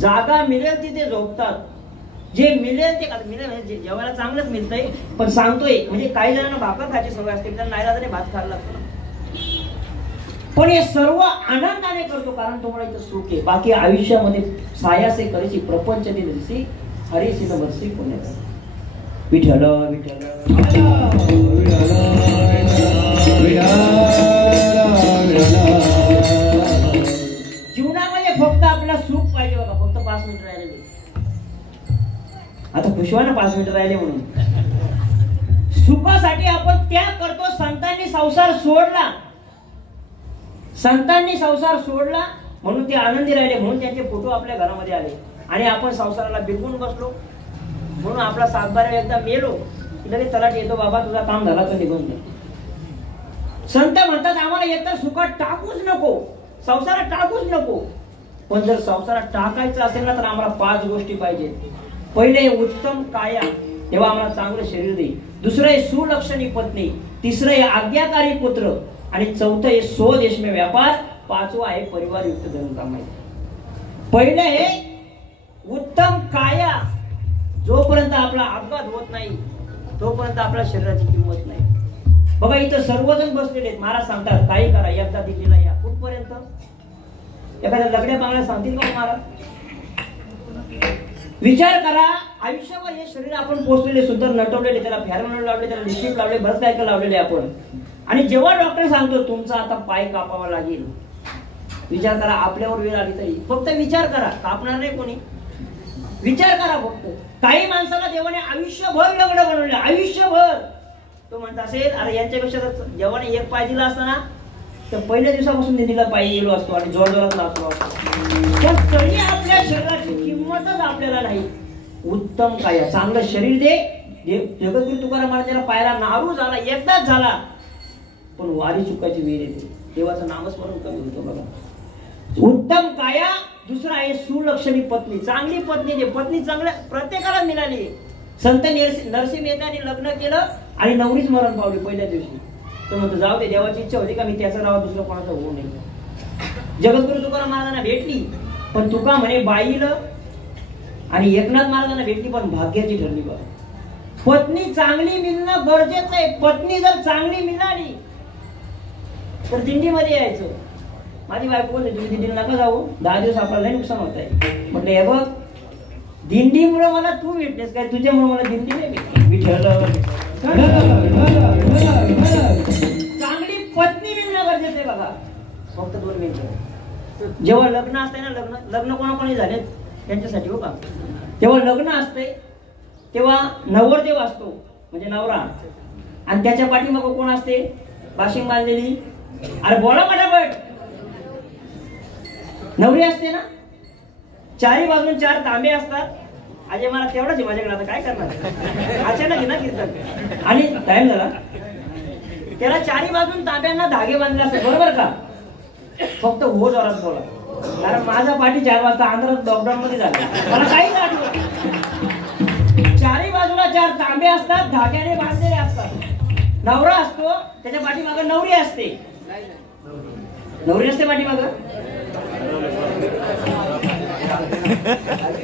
जागा मिळेल तिथे झोपतात, जे मिळेल ते मिळेल म्हणजे जेवायला चांगलंच मिळतंय, पण सांगतोय म्हणजे काही जणांना भाकर खायची सवय असते, त्यांना नाही लागत भात खायला लागतो. पण हे सर्व आनंदाने करतो कारण तुम्हाला इथं सुख आहे. बाकी आयुष्यामध्ये सायासे करीसी प्रपंच दिननीसी हरिसीन भक्ती कोण्या. विठ्ठल विठ्ठल जीवनामध्ये फक्त आपल्याला सुख पाहिजे बघा. फक्त 5 मिनिट राहिले, आता खुशवाना 5 मिनिट राहिले म्हणून सुखासाठी आपण त्याग करतो. संतांनी संसार सोडला, संतांनी संसार सोडला म्हणून ते आनंदी राहिले, म्हणून त्यांचे फोटो आपल्या घरामध्ये आले. आणि आपण संसाराला बिरकून बसलो म्हणून आपला 7-12 एकदा मेलो लगेच तलाठी येतो, बाबा तुझा काम झाला तर निघून जा. संत म्हणतात आम्हाला एकदा सुखात टाकूच नको, संसारात टाकूच नको. पण जर संसारात टाकायचं असेल ना तर आम्हाला 5 गोष्टी पाहिजेत. पहिले उत्तम काया, तेव्हा आम्हाला चांगलं शरीर दे. दुसरं आहे सुलक्षणी पत्नी. तिसरं आहे आज्ञाकारी पुत्र. आणि चौथं आहे स्वदेश में व्यापार. 5वं आहे परिवार युक्त धन कमाई. पहिलं हे उत्तम काया. जोपर्यंत आपला अपघात होत नाही तोपर्यंत आपल्या शरीराची किंमत नाही. बघा इथं सर्वजण बसलेले आहेत. महाराज सांगतात काही करा, एकदा दिल्लीला या. कुठपर्यंत? एखाद्या दगड्या बांगड्या सांगतील का महाराज? विचार करा, आयुष्यावर हे शरीर आपण पोचलेले, सुंदर नटवलेले, त्याला फॅरमन लावले, त्याला लिपस्टिक लावले, बरंच काय काय लावलेले आपण. आणि जेव्हा डॉक्टर सांगतो तुमचा आता पाय कापावा लागेल, विचार करा आपल्यावर वेळ आली तरी फक्त विचार करा, कापणार नाही कोणी. विचार करा फक्त. काही माणसाला देवाने आयुष्यभर लग्न बनवले, आयुष्यभर. तो म्हणत असेल अरे यांच्यापेक्षा जर देवाने एक पाय दिला असता ना तर पहिल्या दिवसापासून निधीला पाय गेलो असतो आणि जोर जोरात नाचलो असतो. पण तरी आपल्या शरीराची किंमतच आपल्याला नाही. उत्तम काय, चांगलं शरीर दे. जगद्गुरु तुकाराम महाराजांना पायाला नारू झाला, एकदाच झाला, पण वारी चुकायची वेळ येते, देवाचं नामस्मरण कमी होतं. बघा उत्तम काया दुसरा आहे सुलक्षणी पत्नी, चांगली पत्नी. जे पत्नी चांगल्या प्रत्येकाला मिळाली. संत नरसिंह मेहतांनी लग्न केलं आणि नवरीच मरण पावली पहिल्या दिवशी. तो म्हणतो जाऊ दे, देवाची इच्छा होती का मी त्याचं राव दुसरं कोणाचं होऊ नये. जगद्गुरु तुकाराम महाराजांना भेटली, पण तुका म्हणे बाईला आणि एकनाथ महाराजांना भेटली, पण भाग्याची ठरली बा. पत्नी चांगली मिळणं गरजेचं आहे. पत्नी जर चांगली मिळाली तर दिंडीमध्ये यायचं. माझी बायको बोलते तुम्ही दिंडीला नका जाऊ, 10 दिवस आपल्याला नुकसान होत आहे. म्हटलं हे बघ, दिंडीमुळे मला तू भेटतेस काय, तुझ्यामुळे मला दिंडी नाही भेटली. मी ठरलं चांगली पत्नी मिळणं गरजेचं आहे बघा. फक्त 2 मिनिटं. जेव्हा लग्न असते ना, लग्न कोणाकोणी झाले त्यांच्यासाठी हो का, तेव्हा लग्न असते तेव्हा नवरदेव असतो म्हणजे नवरा, आणि त्याच्या पाठीमागं कोण असते, बाशिंग बांधलेली. अरे बोला पटापट. नवरी असते ना, चारी बाजून 4 तांबे असतात. अजय मला तेवढाच आहे माझ्याकडे, आता काय करणार, अचानक आहे ना कीर्तन आणि टाइम झाला. त्याला 4 बाजून तांब्यांना धागे बांधले असतात, बरोबर का. फक्त हो जोरात बोला, कारण माझा पाठी 4 वाजता आंध्रात लॉकडाऊन मध्ये झाला, मला काहीच आठवत. 4 बाजूला 4 तांबे असतात, धाग्याने बांधलेले असतात. नवरा असतो, त्याच्या पाठीमागं नवरी असते. नवरी असते पाठीमागं,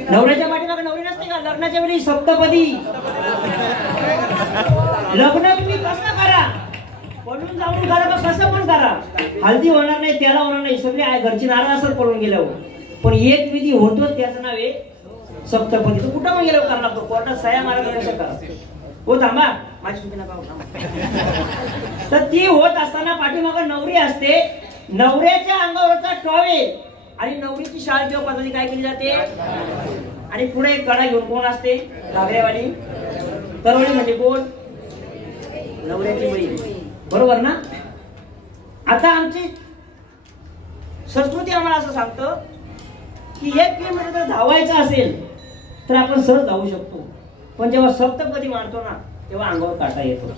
नवऱ्याच्या पाठीमागं नवरी नसते का. लग्नाच्या वेळी सप्तपदी. लग्न तुम्ही कसं करा, पळून जाऊन करा का कसं पण करा, हल्दी होणार नाही, त्याला होणार नाही, सगळे घरची नाराज असतात पळून गेल्यावर. पण एक विधी होतोच, त्याचं नाव आहे सप्तपदी. तो कुठं पण गेल्यावर करणार, तो कोर्टात सह्या मारायला कसं करा. हो थांबा, माझी चुकी नका होता. तर ती होत असताना पाठीमागं नवरी असते. नवऱ्याच्या अंगावरचा टॉवेल आणि नवरीची शाल किंवा पद्धती काय केली जाते, आणि पुढे एक कडा घेऊन कोण असते, घागऱ्यावाली. तरवळी म्हणजे कोण, नवऱ्याची बहीण, बरोबर ना. आता आमची संस्कृती आम्हाला असं सांगतं की 1 किलोमीटर जर धावायचं असेल तर आपण सहज धावू शकतो, पण जेव्हा सप्तपदी मारतो ना तेव्हा अंगावर काटा येतो.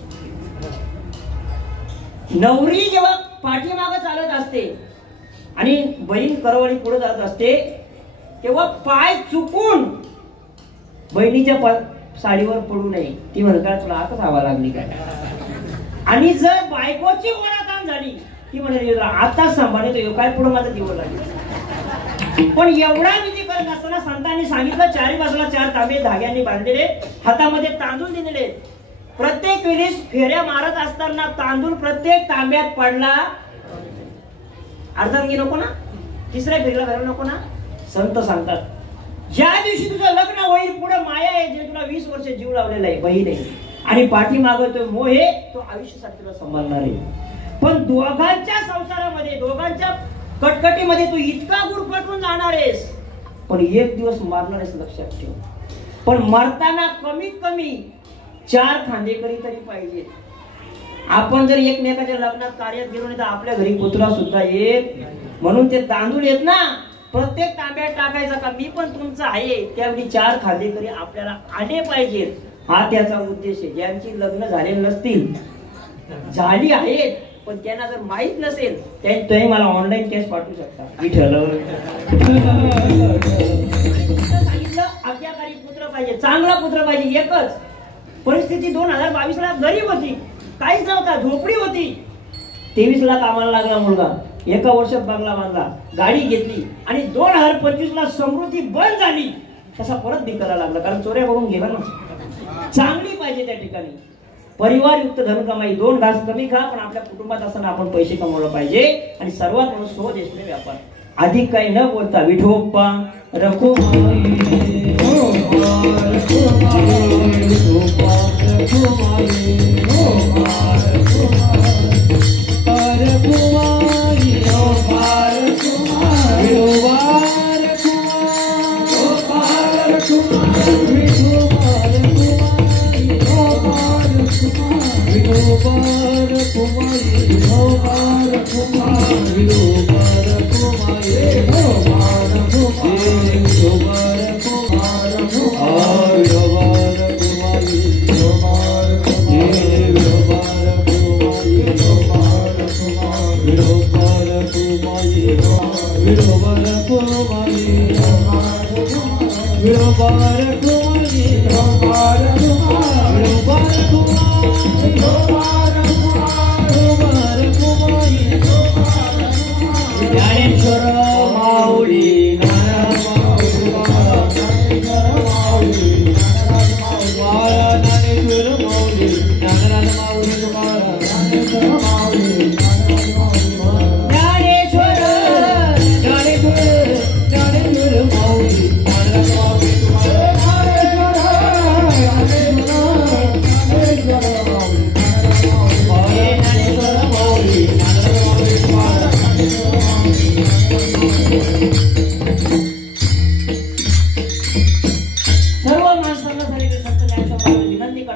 नवरी जेव्हा पाठीमागं चालत असते आणि बहीण करवळी पुढे जात असते, तेव्हा पाय चुकून बहिणीच्या साडीवर पडू नये. ती म्हणतात तुला आताच हवा लागली काय. आणि जर बायकोची ओढाताण झाली, ती म्हणे आताच सांभाळतो काय, पुढे माझा दिवस लागेल. पण एवढा विधी करत असताना संतांनी सांगितलं 4 बाजूला 4 तांबे धाग्यांनी बांधलेले, हातामध्ये तांदूळ दिलेले. प्रत्येक वेळेस फेऱ्या मारत असताना तांदूळ प्रत्येक तांब्यात पडला. अर्धांगी नको ना, 3ऱ्या फेरीला घालू नको ना. संत सांगतात ज्या दिवशी तुझं लग्न होईल, पुढे माया आहे जे तुला 20 वर्ष जीव लावलेला आहे, बहीण आहे, आणि पाठीमागं तो मोह आहे, तो आयुष्यासाठी तुला सांभाळणार आहे. पण दोघांच्या संसारामध्ये, दोघांच्या कटकटीमध्ये तू इतका गुरफटून जाणार आहेस, पण एक दिवस मारणार आहेस, लक्षात ठेव. पण मरताना कमीत कमी 4 खांदेकरी तरी पाहिजे. आपण जर एकमेकाच्या लग्नात कार्यात गेलो नाही तर आपल्या घरी पुतळा सुद्धा येत. म्हणून ते तांदूळ येत ना, प्रत्येक तांब्यात टाकायचा का मी पण तुमचं आहे, त्यावेळी 4 खांदेकरी आपल्याला आले पाहिजेत. हा त्याचा उद्देश आहे. ज्यांची लग्न झाले नसतील, झाली आहेत पण त्यांना जर माहित नसेल, तुम्ही मला ऑनलाईन केस पाठवू शकता. मी ठरवलं सांगितलं आज्ञाकारी पुत्र पाहिजे, चांगला पुत्र पाहिजे. एकच परिस्थिती 2022 ला गरीब होती, काहीच नव्हता, झोपडी होती. 23 ला कामाला लागला मुलगा, 1 वर्षात बंगला बांधला, गाडी घेतली, आणि 2025 ला समृद्धी बंद झाली. तसा परत भिकायला लागला, कारण चोऱ्या करून गेला ना. चांगली पाहिजे त्या ठिकाणी. परिवार युक्त धन कमाई, 2 घास कमी खा, पण आपल्या कुटुंबात असताना आपण पैसे कमवलं पाहिजे. आणि सर्वात म्हणून स्वदेशने व्यापार. अधिक काही न बोलता विठोप्पा रखुमाई, Virobar Kumai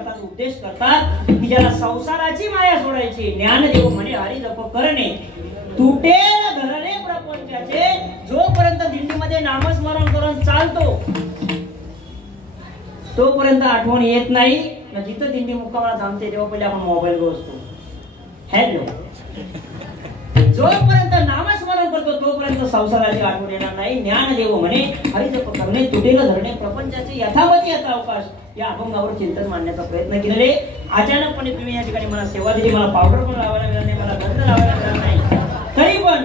करतात, उद्देश करतात की ज्याला संसाराची माया सोडायची, ज्ञानदेव म्हणे हरी जप करणे, तुटेल धरणे प्रपंचाचे. जोपर्यंत दिंडीमध्ये नामस्मरण करून चालतो तोपर्यंत आठवण येत नाही ना. जिथं दिंडी मुक्कामाला थांबते तेव्हा पहिले आपण मोबाईल बसतो. हॅलो, जोपर्यंत नामस्मरण करतो तोपर्यंत संसाराची आठवण येणार नाही. ज्ञानदेव म्हणे हरिजप करणे, तुटेल धरणे प्रपंचाचे, यथावती यथा अवकाश. या अभंगावर चिंतन मांडण्याचा प्रयत्न केलेले. अचानकपणे तुम्ही या ठिकाणी मला सेवा दिली, मला पावडर पण लावायला मिळाला नाही, मला गंध लावायला मिळाला नाही, तरी पण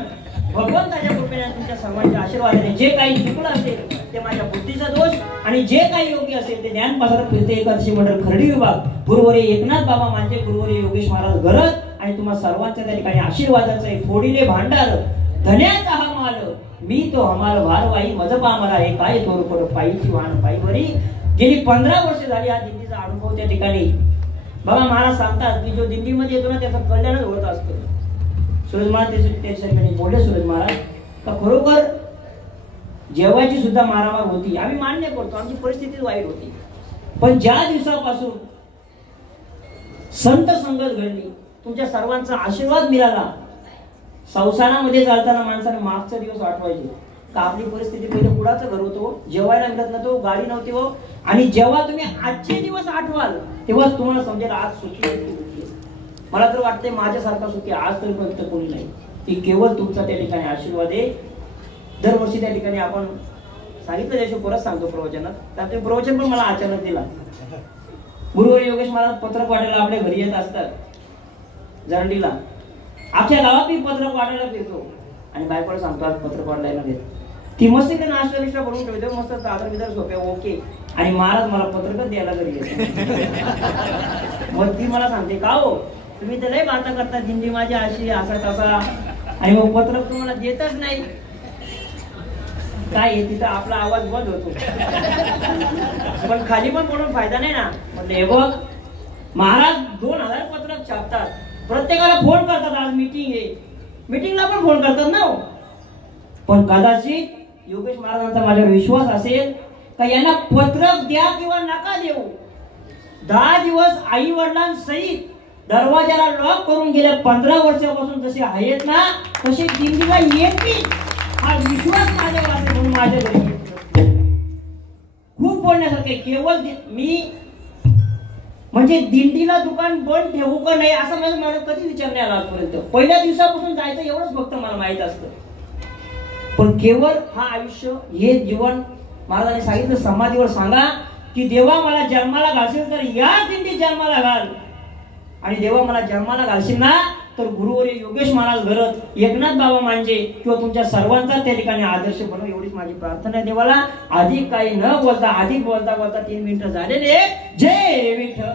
भगवंताच्या कृपेने तुमच्या सर्वांच्या आशीर्वादाने जे काही चुकलं असेल ते माझ्या बुद्धीचा दोष आणि जे काही योग्य असेल ते ज्ञानपासरक कीर्ती एकादशी मंडळ खर्डी विभाग, गुरुवर्य एकनाथ बाबा मांजे, गुरुवर्य योगेश महाराज गरज आणि तुम्हा सर्वांच्या त्या ठिकाणी आशीर्वादाचं एक फोडीले भांडार, धन्याचा हा माल, मी तो हमाल भारवाई मजपा मला हे काय थोर पड पायीची वाहन पायीवरी. गेली 15 वर्ष झाली हा दिंडीचा अनुभव त्या ठिकाणी. बाबा महाराज सांगतात की जो दिंडीमध्ये येतो ना त्याचं कल्याणच होत असतं. सूरज महाराज त्याच्यासाठी बोलले, सूरज महाराज का खरोखर जेवायची सुद्धा मारामार होती, आम्ही मान्य करतो, आमची परिस्थिती वाईट होती, पण ज्या दिवसापासून संत संगत घडली, तुमच्या सर्वांचा आशीर्वाद मिळाला, संसारामध्ये चालताना माणसाने मागचा दिवस आठवायचे का आपली परिस्थिती पहिले कुणाचं घर होतो, जेवायला मिळत नव्हतं, गाडी नव्हती हो. आणि जेव्हा तुम्ही आजचे दिवस आठवाल तेव्हाच तुम्हाला समजेल आज सुखी होती. मला तर वाटतंय माझ्यासारखा सुखी आज तरी फक्त कोणी नाही, ती केवळ तुमचा त्या ठिकाणी आशीर्वाद आहे. दरवर्षी त्या ठिकाणी आपण सांगितलं त्याशी परत सांगतो प्रवचनात, त्यात प्रवचन पण मला अचानक दिला. गुरुवर्य योगेश महाराज पत्रक वाटायला आपल्या घरी येत असतात जरंडीला, अख्ख्या गावात मी पत्रक वाटायला फिरतो आणि बायकोला सांगतो आज पत्रक वाटायला घेत. ती मस्त इकडे नाश्ता बिष्टा बनवून ठेवते, मस्त चादर बिदर सोप्या ओके, आणि महाराज मला पत्रकच द्यायला घरी येते. मग ती मला सांगते का हो तुम्ही तर लय बाता करता, दिंडी माझी अशी असा तसा, आणि मग पत्रक तुम्हाला देतच नाही काय, तिथं आपला आवाज बंद होतो, पण खाली पण पडून फायदा नाही ना. म्हटलं हे बघ महाराज 2000 पत्रक छापतात, प्रत्येकाला फोन करतात आज मीटिंग आहे, मीटिंगला पण फोन करतात ना. पण कदाचित योगेश महाराजांचा माझ्यावर विश्वास असेल का यांना पत्रक द्या किंवा नका देऊ, 10 दिवस आई वडिलांसहित दरवाजाला लॉक करून गेल्या 15 वर्षापासून जसे आहेत ना तसे दिंडीला येतील हा विश्वास माझ्यावर असेल म्हणून माझ्या घरी खूप बोलण्यासारखे. केवळ मी म्हणजे दिंडीला दुकान बंद ठेवू का नाही असं मला कधी विचार नाही आला आजपर्यंत. पहिल्या दिवसापासून जायचं एवढंच फक्त मला माहित असतं, पण केवळ हा आयुष्य हे जीवन महाराजांनी सांगितलं समाधीवर सांगा की देवा मला जन्माला घालशील तर या दिंडीत जन्माला घाल, आणि देवा मला जन्माला घालशील ना तर गुरुवर्य योगेश महाराज घरत, एकनाथ बाबा मांजे किंवा तुमच्या सर्वांचा त्या ठिकाणी आदर्श बनव, एवढीच माझी प्रार्थना आहे देवाला. अधिक काही न बोलता अधिक बोलता बोलता 3 मिनिटं झालेले. जय विठ्ठल.